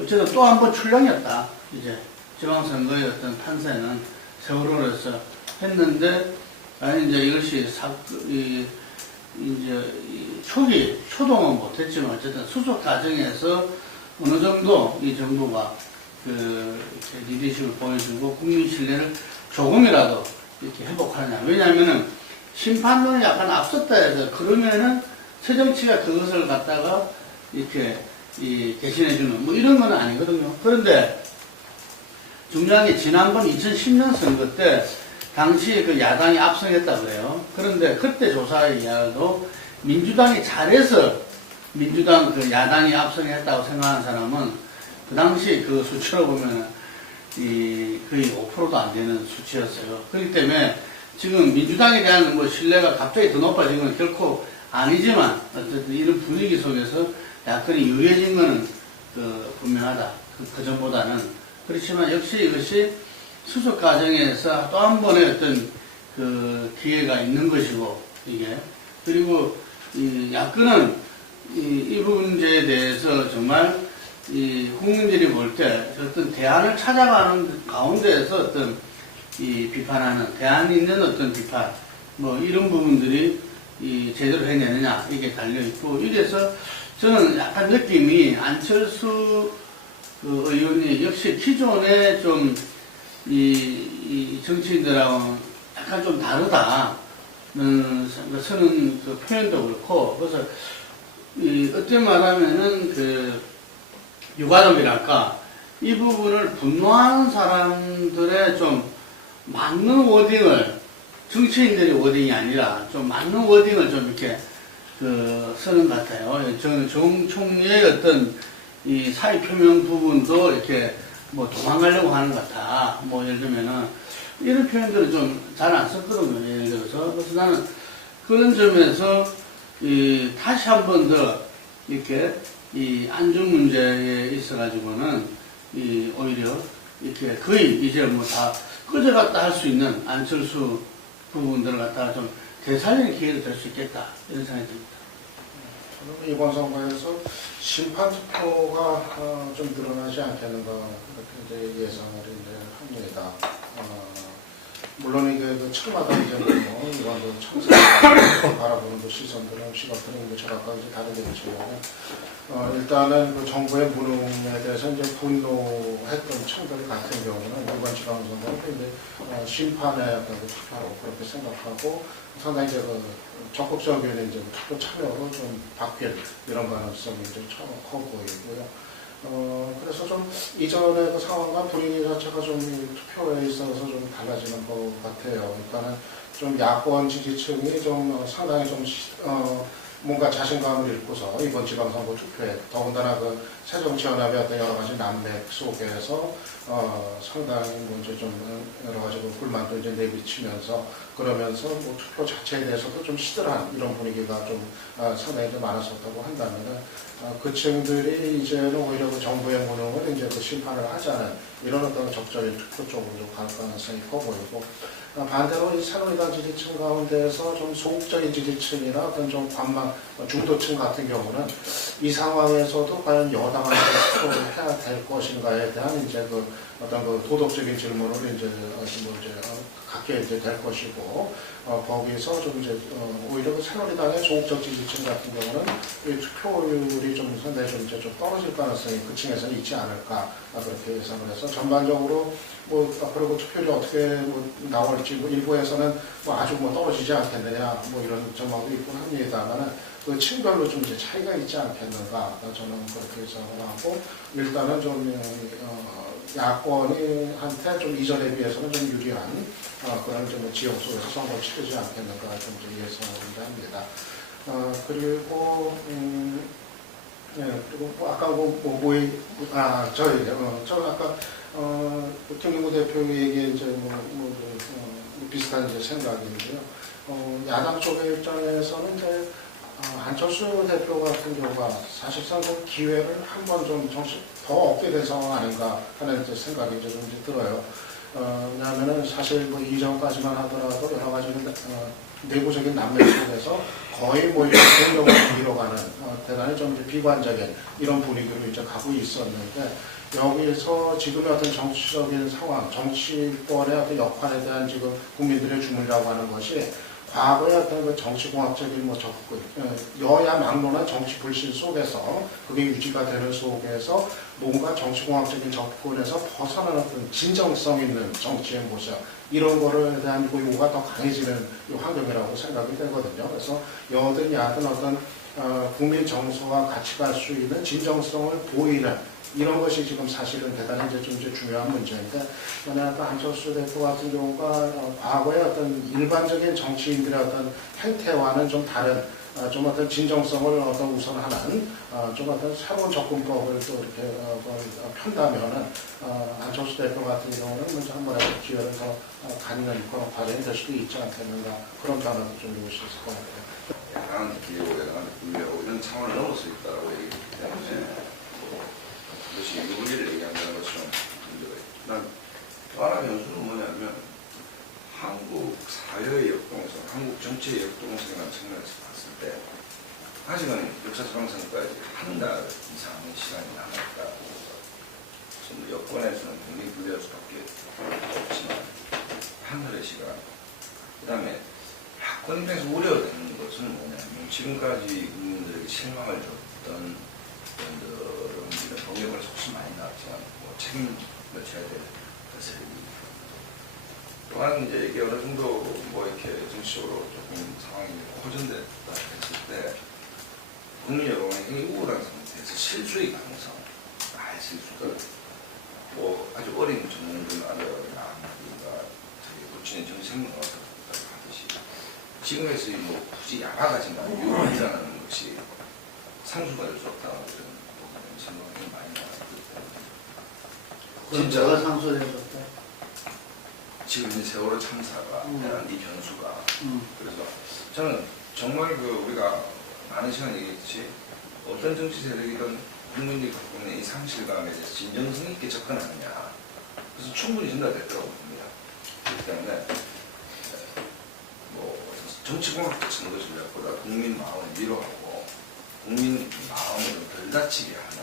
어쨌든 또 한 번 출렁였다. 이제 지방선거의 어떤 판세는 세월호로서 했는데, 아니 이제 이것이 이제 초기 초동은 못했지만 어쨌든 수속 과정에서 어느 정도 이 정부가 이렇게 리더십을 보여주고 국민 신뢰를 조금이라도 이렇게 회복하느냐. 왜냐하면은 심판론이 약간 앞섰다 해서 그러면은 새정치가 그것을 갖다가 이렇게 개신해주는 뭐 이런 건 아니거든요. 그런데 중요한 게 지난번 2010년 선거 때 당시 야당이 압승했다 그래요. 그런데 그때 조사에 의하여도 민주당이 잘해서 민주당 야당이 압승했다고 생각하는 사람은 그 당시 수치로 보면 거의 5%도 안 되는 수치였어요. 그렇기 때문에 지금 민주당에 대한 뭐 신뢰가 갑자기 더 높아진 건 결코 아니지만 어쨌든 이런 분위기 속에서 야권이 유리해진 것은 분명하다. 그 전보다는. 그렇지만 역시 이것이 수습 과정에서 또 한 번의 어떤 기회가 있는 것이고, 이게. 그리고 이 야권은 이 문제에 대해서 정말 이 국민들이 볼 때 어떤 대안을 찾아가는 가운데에서 어떤 이 비판하는 대안 있는 어떤 비판 뭐 이런 부분들이 이 제대로 해내느냐 이게 달려 있고 이래서 저는 약간 느낌이 안철수 그 의원이 역시 기존에 좀 이 정치인들하고 약간 좀 다르다. 저는 그 표현도 그렇고 그래서 이 어떤 말하면은 그 유가족이랄까 이 부분을 분노하는 사람들의 좀 맞는 워딩을 정치인들의 워딩이 아니라 좀 맞는 워딩을 좀 이렇게 그 쓰는 것 같아요. 저는 정 총리의 어떤 이 사의 표명 부분도 이렇게 뭐 도망가려고 하는 것 같아. 뭐 예를 들면은 이런 표현들을 좀 잘 안 썼거든요. 예를 들어서 그래서 나는 그런 점에서 이 다시 한 번 더 이렇게 이 안중 문제에 있어가지고는 이 오히려 이렇게 거의 이제 뭐 다 꺼져갔다 할 수 있는 안철수 부분들을 갖다가 좀 되살리는 기회가 될 수 있겠다 이런 생각이 듭니다. 저는 이번 선거에서 심판 투표가 좀 늘어나지 않겠는가 그렇게 이제 예상을 이제 합니다. 물론 이게 그 층마다 이제 뭐 이번도 참석을 바라보는 그 시선들은 시각들은 이제 저각과 이제 다르겠지만 일단은 그 정부의 무능에 대해서 이제 분노했던 층들 같은 경우는 이번 지방선거는 이제 심판의 어떤 그 투표로 그렇게 생각하고 상당히 이제 그 적극적인 이제 투표 참여로 좀 바뀔 이런 가능성이 이제 커 보이고요. 그래서 좀 이전의 그 상황과 분위기 자체가 좀 투표에 있어서 좀 달라지는 것 같아요. 그러니까는 좀 야권 지지층이 좀 상당히 좀 뭔가 자신감을 잃고서 이번 지방선거 투표에 더군다나 그 새정치연합의 어떤 여러 가지 난맥 속에서 상당히 먼저 좀 여러 가지 그 불만도 이제 내비치면서 그러면서 뭐 투표 자체에 대해서도 좀 시들한 이런 분위기가 좀 상당히 좀 많았었다고 한다면은 그 층들이 이제는 오히려 그 정부의 무능을 이제 그 심판을 하자는 이런 어떤 적절한 투표 쪽으로 좀 갈 가능성이 커 보이고 반대로 이 새누리당 지지층 가운데서 좀 소극적인 지지층이나 어떤 좀 관망 중도층 같은 경우는 이 상황에서도 과연 여당한테 투표를 해야 될 것인가에 대한 이제 그 어떤 그 도덕적인 질문을 이제 갖게 이제 될 것이고 거기서 좀 이제 오히려 그 새누리당의 소극적 지지층 같은 경우는 이 투표율이 좀 상당히 좀 이제 좀 떨어질 가능성이 그 층에서는 있지 않을까 그렇게 예상을 해서 전반적으로 뭐 앞으로 그 투표율이 어떻게 뭐 나올지 뭐 일부에서는 뭐 아주 뭐 떨어지지 않겠느냐 뭐 이런 전망도 있곤 합니다만은 그 층별로 좀 이제 차이가 있지 않겠는가 저는 그렇게 예상을 하고 일단은 좀 야권이 한테 좀 이전에 비해서는 좀 유리한 그런 좀 지역 속에서 선거를 치르지 않겠는가 좀 예상을 합니다. 그리고 그리고 아까 저 아까 김경구 대표 얘기 이제 비슷한 이제 생각인데요. 야당 쪽의 입장에서는 이제 안철수 대표 같은 경우가 사실상 그 기회를 한 번 좀 정식 더 얻게 된 상황 아닌가 하는 이제 생각이 이제 좀 들어요. 왜냐하면은 사실 뭐 이전까지만 하더라도 여러 가지 내부적인 난맥 속에서 거의 뭐 대통령을 밀어가는 대단히 좀 비관적인 이런 분위기로 이제 가고 있었는데 여기서 지금의 어떤 정치적인 상황, 정치권의 어떤 역할에 대한 지금 국민들의 주문이라고 하는 것이 과거의 어떤 그 정치공학적인 뭐 접근, 여야 막론한 정치 불신 속에서 그게 유지가 되는 속에서 뭔가 정치공학적인 접근에서 벗어나는 어떤 진정성 있는 정치의 모습 이런 거를 대한 요구가 더 강해지는 환경이라고 생각이 되거든요. 그래서 여든 야든 어떤 국민 정서와 같이 갈 수 있는 진정성을 보이는 이런 것이 지금 사실은 대단히 이제 좀 이제 중요한 문제인데, 만약 안철수 대표 같은 경우가 과거의 어떤 일반적인 정치인들의 어떤 행태와는 좀 다른 좀 어떤 진정성을 어떤 우선하는 좀 어떤 새로운 접근법을 또 이렇게 편다면은 안철수 대표 같은 경우는 먼저 한 번에 기회를 더 갖는 그런 과정이 될 수도 있지 않겠는가 그런 변화도 좀 있을 수 있을 것 같아요. 야당한테 기회고 야당한테 불리하고 이런 차원을 넘을 수 있다고 얘기했기 때문에 그것이 유리를 얘기한다는 것은 문제가 있고 또 하나 변수는 뭐냐면 한국 사회의 역동성, 한국 정치의 역동성이라는 측면에서 봤을 때 아직은 역사 소방선까지 한 달 이상의 시간이 남았다고 지금 여권에서는 굉장히 불리할 수밖에 없지만 한 달의 시간. 그 다음에 야권 입장에서 우려되는 것은 뭐냐면 지금까지 국민들에게 실망을 줬던 이런 법령을 훨씬 많이 나왔지만 뭐 책임을 져야 될 것을 또한 이제 이게 어느 정도 뭐 이렇게 정치적으로 조금 상황이 호전됐다 했을 때 국민 여론이 굉장히 우울한 상태에서 실수의 가능성, 실수들, 뭐 아주 어린 전문들 아들이나 저희 부친의 정생명을 하듯이 지금에서 뭐 굳이 야마가지만 유언이라는 것이 상수가 될 수 없다는 그런 생각이 많이 나왔기 때문에 진짜가 상소되었다. 지금 이 세월호 참사가 대한 이 변수가 그래서 저는 정말 우리가 많은 시간 얘기했듯이 어떤 정치 세력이든 국민들이 갖고 있는 이 상실감에 대해서 진정성 있게 접근하느냐 그래서 충분히 전달됐다고 봅니다. 그렇기 때문에 뭐 정치공학적 선거 전략보다 국민 마음을 위로하고 국민 마음을 덜 다치게 하는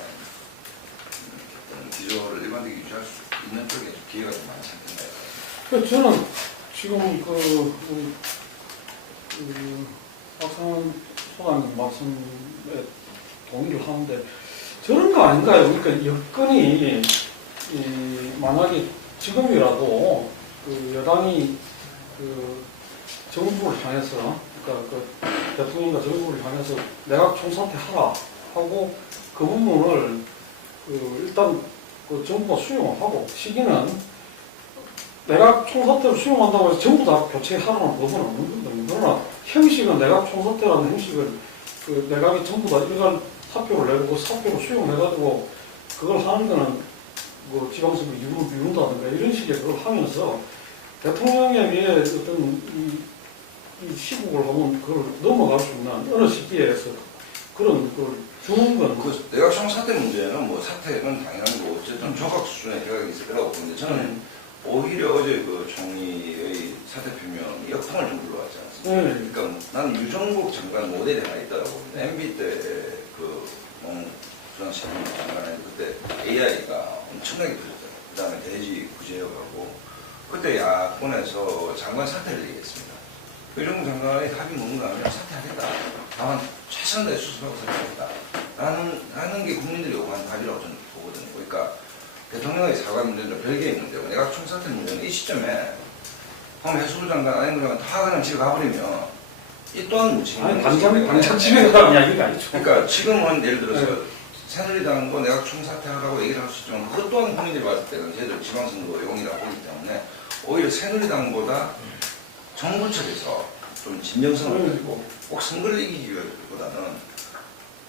어떤 기조를 일관되게 유지할 수 있는 쪽에 좀 기회가 좀 많지 않겠나요? 저는 지금 박상원 소장님 말씀에 동의를 하는데 저런 거 아닌가요? 그러니까 여건이 만약에 지금이라도 여당이 정부를 향해서 그러니까 대통령과 정부를 향해서 내각 총사퇴하라 하고 그 부분을 일단 정부가 수용을 하고 시기는 내각 총사퇴를 수용한다고 해서 전부 다 교체하라는 법은 없는 거거든요. 그러나 형식은 내각 총사퇴라는 형식을 내각이 전부 다 일괄 사표를 내고 그 사표를 수용해가지고 그걸 하는 거는 뭐 지방선거 이후로 미룬다든가 이런 식의 그걸 하면서 대통령에 의해 어떤 이 시국을 하면 그걸 넘어갈 수 있는 어느 시기에서 그런 걸 주는 건. 내각 총사퇴 문제는 뭐 사퇴는 당연한 거고 어쨌든 조각 수준의 개각이 있을 거라고 보는데 저는 오히려 어제 총리의 사퇴 표명이 역풍을 좀 불러왔지 않습니까? 그러니까 나는 유정국 장관 모델이 하나 있다고 봅니다. MB 때 주장식 장관에 그때 AI가 엄청나게 터졌잖아요. 그 다음에 대지 구제역하고 그때 야권에서 장관 사퇴를 얘기했습니다. 유정국 장관의 답이 뭔가 하면 사퇴하겠다. 다만 최선을 다해 수습하고 사퇴하겠다. 라는 게 국민들이 요구하는 답이라고 저는 보거든요. 그러니까 대통령의 사과 문제는 별개의 문제고 내가 총사퇴 문제는 이 시점에 해수부 장관, 안행부 장관 다 그냥 집에 가버리면 이 또한 무책임한 아니 당장 집에 가라는 이야기가 아니죠. 그러니까 지금은 예를 들어서 새누리당도 내가 총사퇴하라고 얘기를 할 수 있지만 그것 또한 국민들이 봤을 때는 저희들 지방선거 용이라고 보기 때문에 오히려 새누리당보다 정부 측에서 좀 진정성을 가지고 꼭 선거를 이기기보다는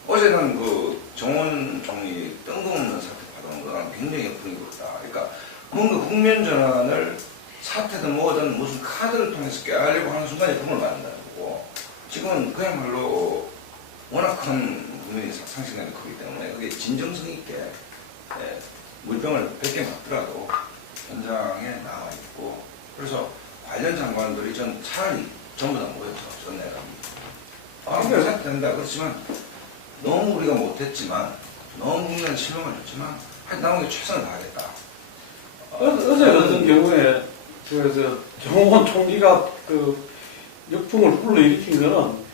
어제는 정원 총리 뜬금없는 사퇴 받은 거랑 굉장히 역풍이 불었다. 그러니까 뭔가 국면 전환을 사퇴든 뭐든 무슨 카드를 통해서 깨하려고 하는 순간에 금을 맞는다는 거고 지금은 그야말로 워낙 큰 국민의 상실감이 크기 때문에 그게 진정성 있게 물병을 100개 맞더라도 현장에 나와 있고 그래서 관련 장관들이 전 차라리 전부 다 모여서 전 내가 사퇴된다 그렇지만 너무 우리가 못했지만 너무 국민한테 실망을 줬지만 하여튼 나온 게 최선을 다하겠다. 어제 같은 경우에 정원 총리가 역풍을 불러일으킨 거는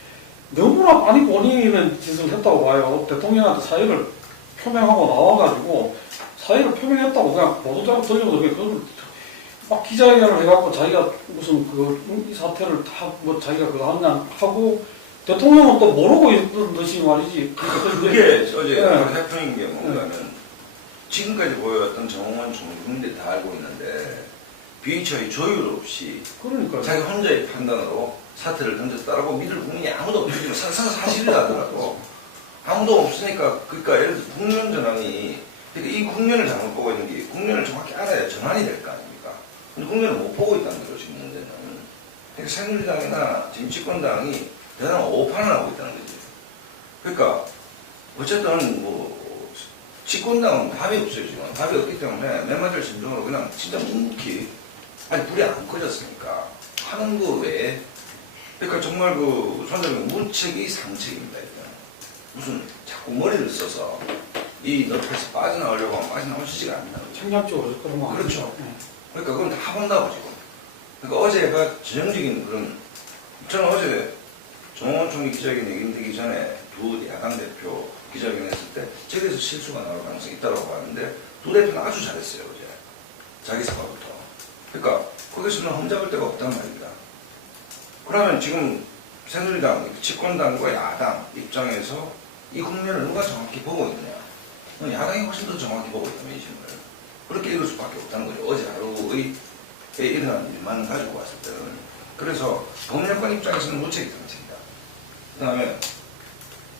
너무나 많이 본인은 짓을 했다고 봐요. 대통령한테 사의를 표명하고 나와가지고 사의를 표명했다고 그냥 보도자료 돌려도 그걸 막 기자회견을 해갖고 자기가 무슨 이 사태를 다 자기가 그거 하냐 하고 대통령은 또 모르고 있던 듯이 말이지. 그게 어제 해프닝인 게 뭔가면 지금까지 보여왔던 정원 총리 국민들이 다 알고 있는데 BHI 조율 없이 그러니까 자기 혼자의 판단으로 사태를 던졌다라고 믿을 국민이 아무도 없으면 사실이라더라도 아무도 없으니까 그러니까 예를 들어서 국면 전환이 그러니까 이 국면을 잘못 보고 있는 게 국면을 정확히 알아야 전환이 될 거 아닙니까? 근데 국면을 못 보고 있다는 거죠 지금 문제는. 그러니까 새누리당이나 지금 집권당이 대단한 오판을 하고 있다는 거지. 그러니까 어쨌든 집권당은 답이 없어요 지금. 답이 없기 때문에 내 말을 진정으로 그냥 진짜 묵묵히 아니 불이 안 꺼졌으니까 하는 거 외에 그러니까 정말 손잡이 문책이 상책입니다. 일단 무슨 자꾸 머리를 써서 이 늪에서 빠져나오려고 하면 빠져나오지가 않는다는 거죠. 청량적으로 그런 거 그렇죠. 아니죠? 네. 그러니까 그건 다 본다고 지금. 그러니까 어제가 전형적인 그런, 저는 어제 정홍원 총리 기자회견 되기 전에 두 야당 대표 기자회견 했을 때 저기서 실수가 나올 가능성이 있다고 봤는데 두 대표는 아주 잘했어요 어제. 자기 사과부터. 그러니까 거기서는 험잡을 데가 없단 말입니다. 그러면 지금 새누리당, 집권당과 야당 입장에서 이 국면을 누가 정확히 보고 있느냐. 야당이 훨씬 더 정확히 보고 있다, 민심을. 그렇게 읽을 수밖에 없다는 거죠. 어제 하루의 일어난 일만 가지고 봤을 때는. 그래서 법률권 입장에서는 무책임 상태입니다. 그 다음에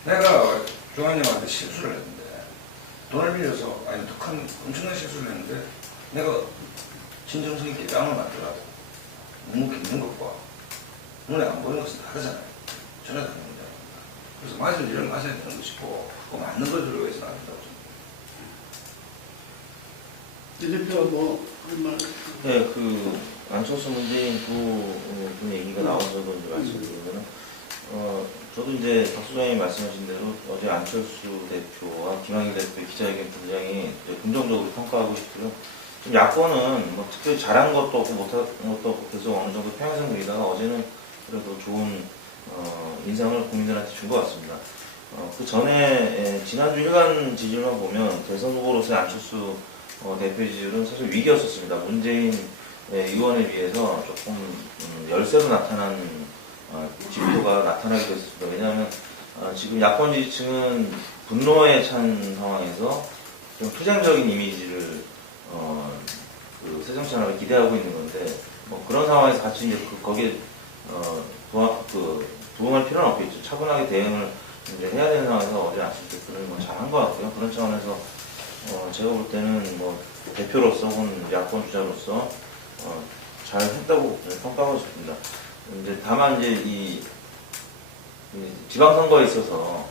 내가 중앙님한테 실수를 했는데 돈을 빌려서, 아니 더 큰 엄청난 실수를 했는데 내가 진정성 있게 뺨을 맞더라도 묵묵히 있는 것과 눈에 안 보이는 것은 다르잖아요. 전혀 다른 문제입니다. 그래서 맞을 일을 맞아야 되는 것이고 그 맞는 것을 위해서는 안 된다고 이 대표 뭐 한 말. 네, 그 안철수 문재인 두 얘기가 나와서도 이제 말씀드리면은 저도 이제 박 소장님이 말씀하신 대로 어제 안철수 대표와 김한길 대표의 기자회견 굉장히 긍정적으로 평가하고 싶고요. 좀 야권은 뭐 특별히 잘한 것도 없고 못한 것도 없고 계속 어느 정도 평행선 그리다가 어제는 그래도 좋은 인상을 국민들한테 준 것 같습니다. 그 전에 지난주 일간 지지율만 보면 대선 후보로서의 안철수 대표 지지율은 사실 위기였었습니다. 문재인 의원에 비해서 조금 열세로 나타난 지표가 나타나게 됐습니다. 왜냐하면 지금 야권 지지층은 분노에 찬 상황에서 좀 투쟁적인 이미지를 그 새정치하나를 기대하고 있는 건데 뭐 그런 상황에서 같이 이제 거기에 부응할 필요는 없겠죠. 차분하게 대응을 이제 해야 되는 상황에서 어제 안철수 대표는 뭐 잘한 것 같고요. 그런 차원에서 제가 볼 때는 뭐 대표로서 혹은 야권 주자로서 잘 했다고 평가하고 싶습니다. 이제 다만 이제 이 지방선거에 있어서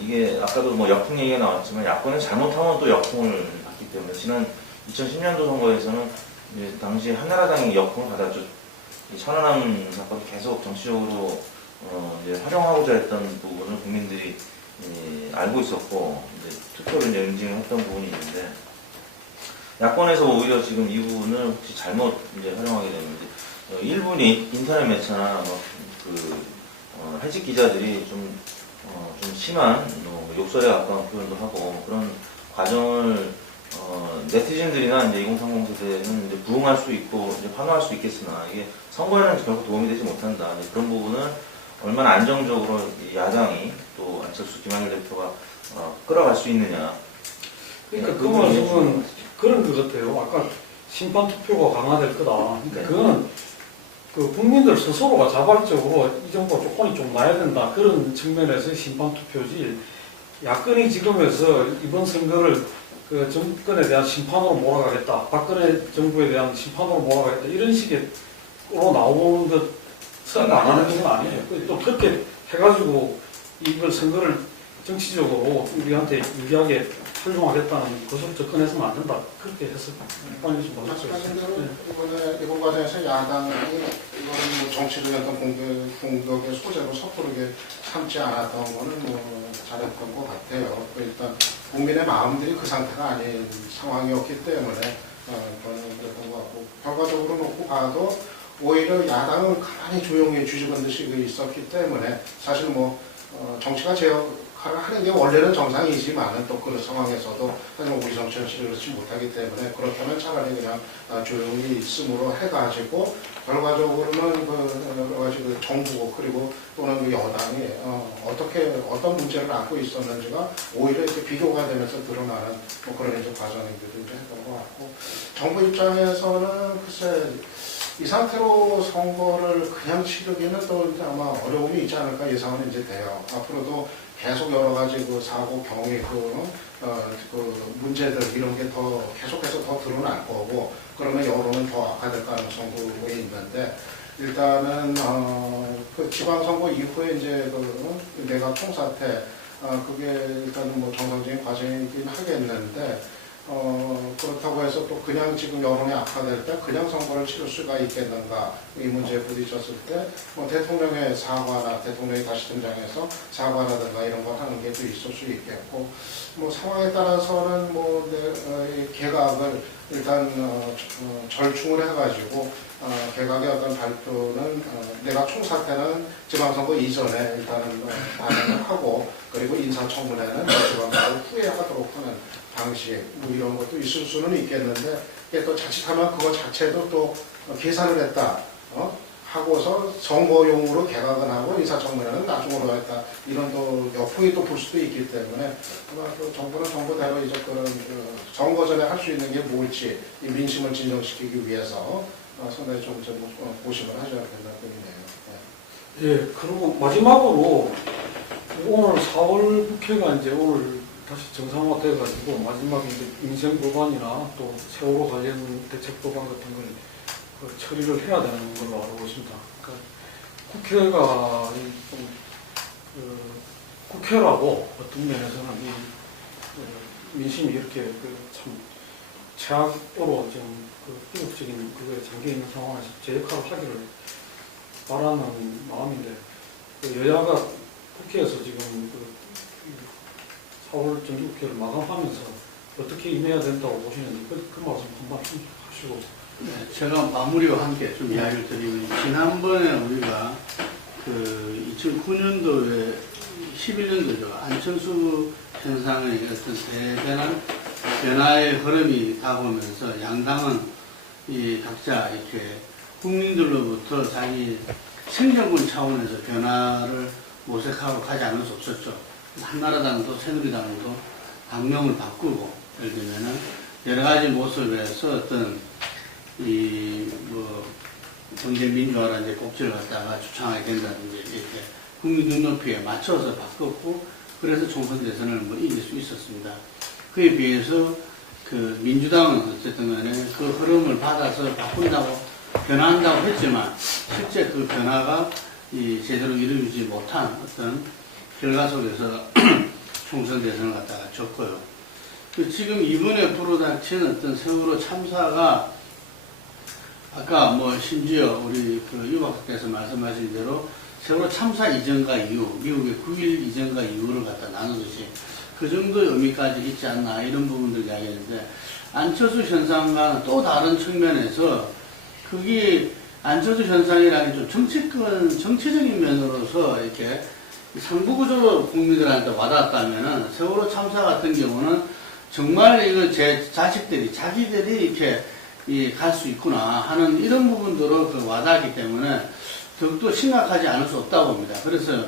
이게 아까도 뭐 역풍 얘기가 나왔지만 야권이 잘못하면 또 역풍을 받기 때문에 지난 2010년도 선거에서는 이제 당시 한나라당이 역풍을 받았죠. 이 천안함 사건을 계속 정치적으로 이제 활용하고자 했던 부분을 국민들이 알고 있었고 이제 투표를 이제 응징을 했던 부분이 있는데 야권에서 오히려 지금 이 부분을 혹시 잘못 이제 활용하게 되면 이제 일부 인터넷 매체나 해직 기자들이 좀 심한 욕설에 가까운 표현도 하고 그런 과정을 네티즌들이나 이제 2030 세대는 이제 부응할 수 있고 이제 환호할 수 있겠으나 이게 선거에는 결국 도움이 되지 못한다. 이제 그런 부분은 얼마나 안정적으로 이 야당이 또 안철수 김한길 대표가 끌어갈 수 있느냐. 그러니까 그 말씀은 그런 것 같아요. 아까 심판 투표가 강화될 거다. 그러니까 네. 그거는 그 국민들 스스로가 자발적으로 이 정도 조건이 좀 나야 된다. 그런 측면에서의 심판 투표지. 야권이 지금에서 이번 선거를 그 정권에 대한 심판으로 몰아가겠다. 박근혜 정부에 대한 심판으로 몰아가겠다. 이런 식으로 나오는 것은 안 하는 건 아니에요. 또 그렇게 해가지고 이걸 선거를 정치적으로 우리한테 유리하게 활용하겠다는 것으로 접근해서는 안 된다. 그렇게 해서 빨리 좀 말씀하신 대로 이번 과정에서 야당이 이거는 뭐 정치적인 어떤 공격의 소재로 섣부르게 참지 않았던 거는 뭐 잘했던 것 같아요. 일단 국민의 마음들이 그 상태가 아닌 상황이었기 때문에 그런 것 같고 결과적으로 놓고 봐도 오히려 야당은 가만히 조용히 뒤집은 듯이 있었기 때문에 사실 뭐 정치가 제 역할을 하는 게 원래는 정상이지만은 또 그런 상황에서도 하지만 우리 정치는 그렇지 못하기 때문에 그렇다면 차라리 그냥 조용히 있음으로 해가지고 결과적으로는 여러 가지 그 정부 그리고 또는 그 여당이 어떤 문제를 안고 있었는지가 오히려 이렇게 비교가 되면서 드러나는 뭐 그런 이제 과정들도 이제 했던 것 같고 정부 입장에서는 글쎄 이 상태로 선거를 그냥 치르기는 또 이제 아마 어려움이 있지 않을까 예상은 이제 돼요. 앞으로도 계속 여러 가지 그 사고 경위 그 문제들 이런 게 더 계속해서 더 드러날 거고 그러면 여론은 더 악화될 가능성도 있는데 일단은 그 지방선거 이후에 이제 그 내각 총사태 그게 일단은 뭐 정상적인 과정이긴 하겠는데 그렇다고 해서 또 그냥 지금 여론이 악화될 때 그냥 선거를 치를 수가 있겠는가 이 문제에 부딪혔을 때 뭐 대통령의 사과나 대통령이 다시 등장해서 사과라든가 이런 걸 하는 게 또 있을 수 있겠고 뭐 상황에 따라서는 뭐 이 개각을 일단 절충을 해가지고 개각의 어떤 발표는 내가 총사태는 지방선거 이전에 일단은 반영을 하고 그리고 인사청문회는 지방선거 후에 하도록 하는 방식 뭐 이런 것도 있을 수는 있겠는데 이게 또 자칫하면 그거 자체도 또 계산을 했다 하고서 선거용으로 개각은 하고 인사청문회는 나중으로 했다 이런 또 역풍이 또 불 수도 있기 때문에 아마 또 정부는 정부대로 이제 그런 선거 전에 할 수 있는 게 뭘지 이 민심을 진정시키기 위해서 상당히 좀 고심을 하셔야 된다는 의미네요. 예, 그리고 마지막으로 오늘 4월 국회가 이제 오늘 다시 정상화돼가지고 마지막에 이제 민생 법안이나 또 세월호 관련 대책 법안 같은 걸 처리를 해야 되는 걸로 알고 있습니다. 그러니까 국회가 국회라고 어떤 면에서는 이 민심이 이렇게 참 최악으로 지금 비극적인 그거에 잠겨 있는 상황에서 제 역할을 하기를 바라는 마음인데 여야가 국회에서 지금 4월 정기국회를 마감하면서 어떻게 임해야 된다고 보시는지 그 말씀 한 말씀 하시고. 네, 제가 마무리와 함께 좀 이야기를 드리면 지난번에 우리가 그 2009년도에 11년도죠. 안철수 현상의 어떤 대단한 변화의 흐름이 가보면서 양당은 이 각자 이렇게 국민들로부터 자기 생존권 차원에서 변화를 모색하고 가지 않을 수 없었죠. 한나라당도 새누리당도 당명을 바꾸고 예를 들면은 여러 가지 모습에서 어떤 경제 민주화라는 꼭지를 갖다가 주창하게 된다든지 이렇게 국민 눈높이에 맞춰서 바꿨고 그래서 총선 대선을 이길 수 있었습니다. 그에 비해서 그 민주당은 어쨌든 간에 그 흐름을 받아서 바꾼다고 변화한다고 했지만 실제 그 변화가 제대로 이루어지지 못한 어떤 결과 속에서 총선 대선을 갖다가 졌고요. 지금 이번에 불어닥친 어떤 세월호 참사가 아까 심지어 우리 유 박사께서 말씀하신 대로 세월호 참사 이전과 이후, 미국의 9.11 이전과 이후를 갖다 나누듯이 그 정도 의미까지 있지 않나 이런 부분들 이야기했는데 안철수 현상과는 또 다른 측면에서 그게 안철수 현상이라는 좀 정치적인 면으로서 이렇게 상부구조로 국민들한테 와닿았다면은 세월호 참사 같은 경우는 정말 이거 제 자식들이 자기들이 이렇게 갈 수 있구나 하는 이런 부분들로 와닿았기 때문에 더욱더 심각하지 않을 수 없다고 봅니다. 그래서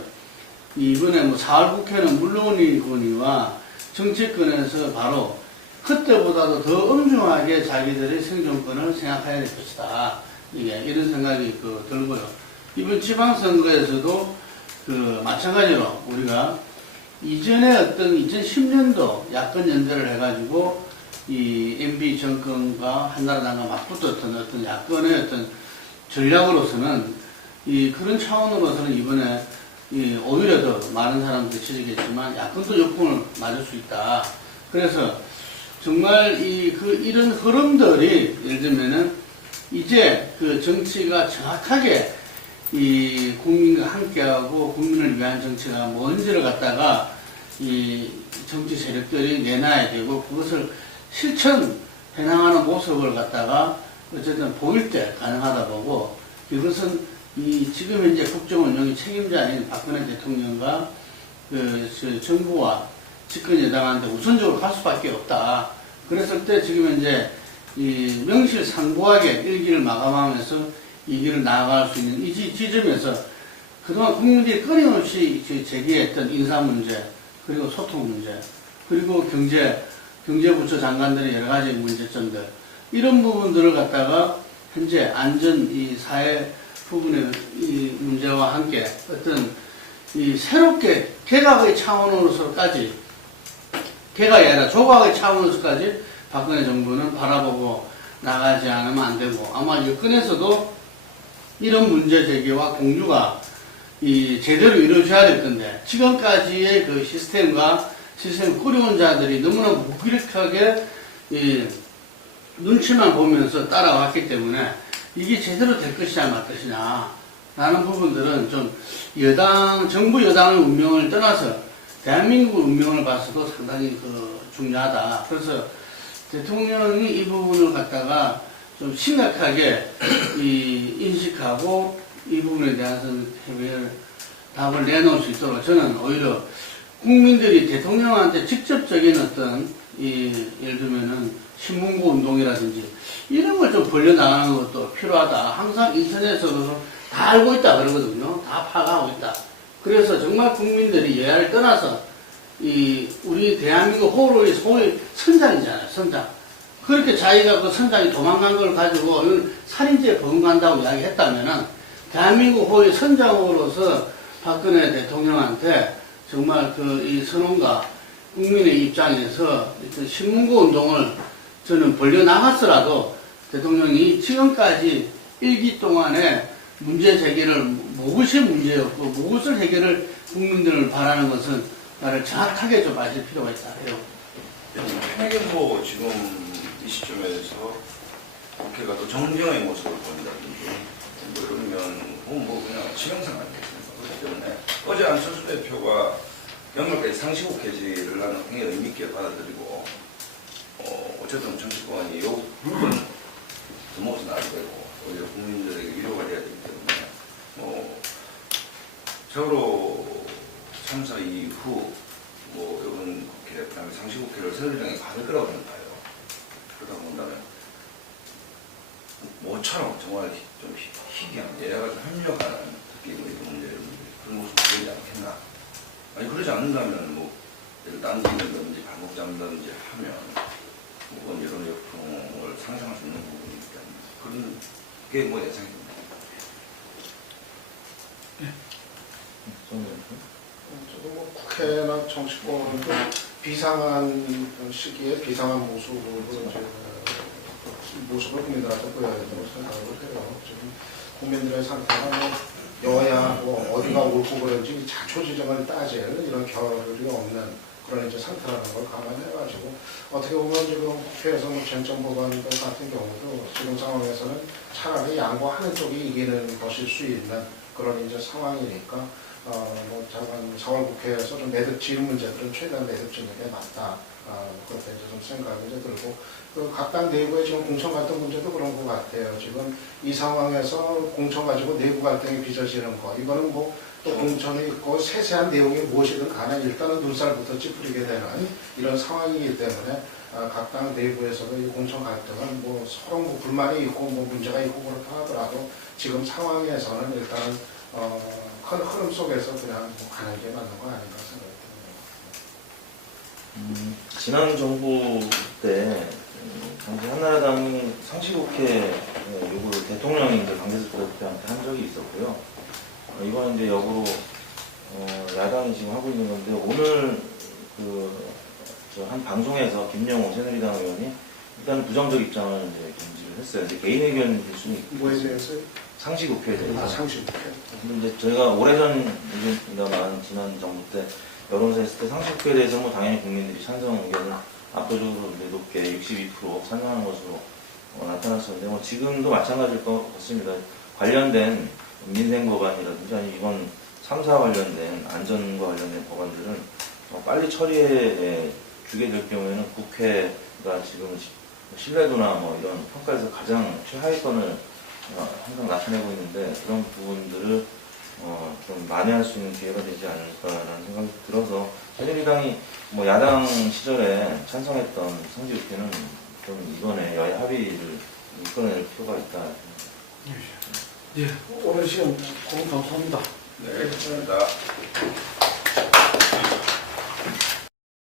이번에 4월 국회는 물론이거니와 정치권에서 바로 그때보다도 더 엄중하게 자기들의 생존권을 생각해야 될 것이다. 이런 생각이 들고요. 이번 지방선거에서도 마찬가지로 우리가 이전에 어떤 2010년도 야권 연대를 해가지고 이 MB 정권과 한나라당과 맞붙었던 어떤 야권의 어떤 전략으로서는 그런 차원으로서는 이번에 오히려 더 많은 사람들이 취직했지만 야권도 역풍을 맞을 수 있다. 그래서 정말 이런 흐름들이 예를 들면은 이제 그 정치가 정확하게 이 국민과 함께하고 국민을 위한 정치가 뭔지를 갖다가 이 정치 세력들이 내놔야 되고 그것을 실천 해나가는 모습을 갖다가 어쨌든 보일 때 가능하다 보고 이것은 지금 현재 국정 운영의 책임자인 박근혜 대통령과 정부와 집권 여당한테 우선적으로 갈 수밖에 없다. 그랬을 때 지금 현재 명실상부하게 1기를 마감하면서 2기를 나아갈 수 있는 이 지점에서 그동안 국민들이 끊임없이 제기했던 인사 문제, 그리고 소통 문제, 그리고 경제부처 장관들의 여러 가지 문제점들, 이런 부분들을 갖다가 현재 안전 사회 부분의 문제와 함께 어떤 새롭게 개각의 차원으로서까지, 개각이 아니라 조각의 차원으로서까지 박근혜 정부는 바라보고 나가지 않으면 안 되고, 아마 여권에서도 이런 문제 제기와 공유가 제대로 이루어져야 될 건데, 지금까지의 그 시스템과 시스템 꾸려온 자들이 너무나 무기력하게 이 눈치만 보면서 따라왔기 때문에 이게 제대로 될 것이냐 말 것이냐 라는 부분들은 좀 정부 여당의 운명을 떠나서 대한민국 운명을 봐서도 상당히 중요하다. 그래서 대통령이 이 부분을 갖다가 좀 심각하게 인식하고 이 부분에 대해서 답을 내놓을 수 있도록 저는 오히려 국민들이 대통령한테 직접적인 어떤 예를 들면은 신문고 운동이라든지 이런 걸 좀 벌려나가는 것도 필요하다. 항상 인터넷으로 다 알고 있다 그러거든요. 다 파악하고 있다. 그래서 정말 국민들이 여야를 떠나서 우리 대한민국 호로의 소위 선장이잖아요. 선장. 그렇게 자기가 그 선장이 도망간 걸 가지고 이건 살인죄 범한다고 이야기했다면은 대한민국 호의 선장으로서 박근혜 대통령한테 정말 이 선언과 국민의 입장에서 신문고 운동을 저는 벌려나갔더라도 대통령이 지금까지 1기 동안에 문제 제기를 무엇이 문제였고 무엇을 해결을 국민들을 바라는 것은 나를 정확하게 좀 아실 필요가 있다 해요. 편하게도 지금 이 시점에서 국회가 또 정쟁의 모습을 보인다든지 그러면 그냥 치명상 아니겠습니까? 그렇기 때문에 어제 안철수 대표가 연말까지 상시국 해지를 하는 굉장히 의미있게 받아들이고 어쨌든 정치권이 요 부분 드먹어서 나야 되고 오히려 국민들에게 위로가 돼야 되기 때문에 세월호 참사 이후 이번 국회 그다음에 상시국회를 새누리당이 받을 거라고 저는 봐요. 그러다 본다면 모처럼 정말 좀 희귀한 여야가 좀 협력하는 특히 이 문제를 그런 모습을 보이지 않겠나. 아니 그러지 않는다면 예를 당긴다든지 발목 잡는다든지 하면 그건 여론 역풍을 상상할 수 있는 부분이기 때문에 그런 게 예상입니다. 저도 국회나 정치권도 비상한 시기에 비상한 모습을 국민들한테 보여야 된다고 생각을 해요. 지금 국민들의 상태가 여야 어디가 옳고 그런지 자초지정을 따질 이런 겨를이 없는 그런 이제 상태라는 걸 감안해가지고 어떻게 보면 지금 국회에서 쟁점 법안들 같은 경우도 지금 상황에서는 차라리 양보하는 쪽이 이기는 것일 수 있는 그런 이제 상황이니까 잠깐 4월 국회에서 좀 매듭 지은 문제들은 최대한 매듭 짓는 게 맞다. 그렇게 이제 좀 생각이 이제 들고 각 당 내부의 지금 공천 갈등 문제도 그런 것 같아요. 지금 이 상황에서 공천 가지고 내부 갈등이 빚어지는 거 이거는 또 공천이 있고 세세한 내용이 무엇이든 간에 일단은 눈살부터 찌푸리게 되는 이런 상황이기 때문에 각 당 내부에서도 이 공천 갈등은 서로 불만이 있고 문제가 있고 그렇다 하더라도 지금 상황에서는 일단은 큰 흐름 속에서 그냥 가는 게 맞는 거 아닌가 생각합니다. 지난 정부 때 당시 한나라당이 상시국회 요구를 대통령이 강제수 대표한테 한 적이 있었고요. 이번에 이제 역으로 야당이 지금 하고 있는 건데 오늘 한 방송에서 김영호 새누리당 의원이 일단 부정적 입장을 이제 견지를 했어요. 이제 개인 의견일 수는 있고. 뭐에 대해서요? 상시국회에 대해서. 상시국회. 근데 이제 저희가 오래전 얘기입니다만 지난 정부 때 여론조사 했을 때 상시국회에 대해서 당연히 국민들이 찬성 의견을 압도적으로 높게 62% 찬성하는 것으로 나타났었는데 지금도 마찬가지일 것 같습니다. 관련된 민생법안이라든지 아니면 이번 3사 관련된 안전과 관련된 법안들은 빨리 처리해 주게 될 경우에는 국회가 지금 신뢰도나 이런 평가에서 가장 최하위권을 항상 나타내고 있는데 그런 부분들을 좀 만회할 수 있는 기회가 되지 않을까라는 생각이 들어서 새누리당이 야당 시절에 찬성했던 상시국회는 좀 이번에 여야 합의를 이끌어낼 필요가 있다. 예, 오늘 시간 고민 감사합니다. 네, 감사합니다.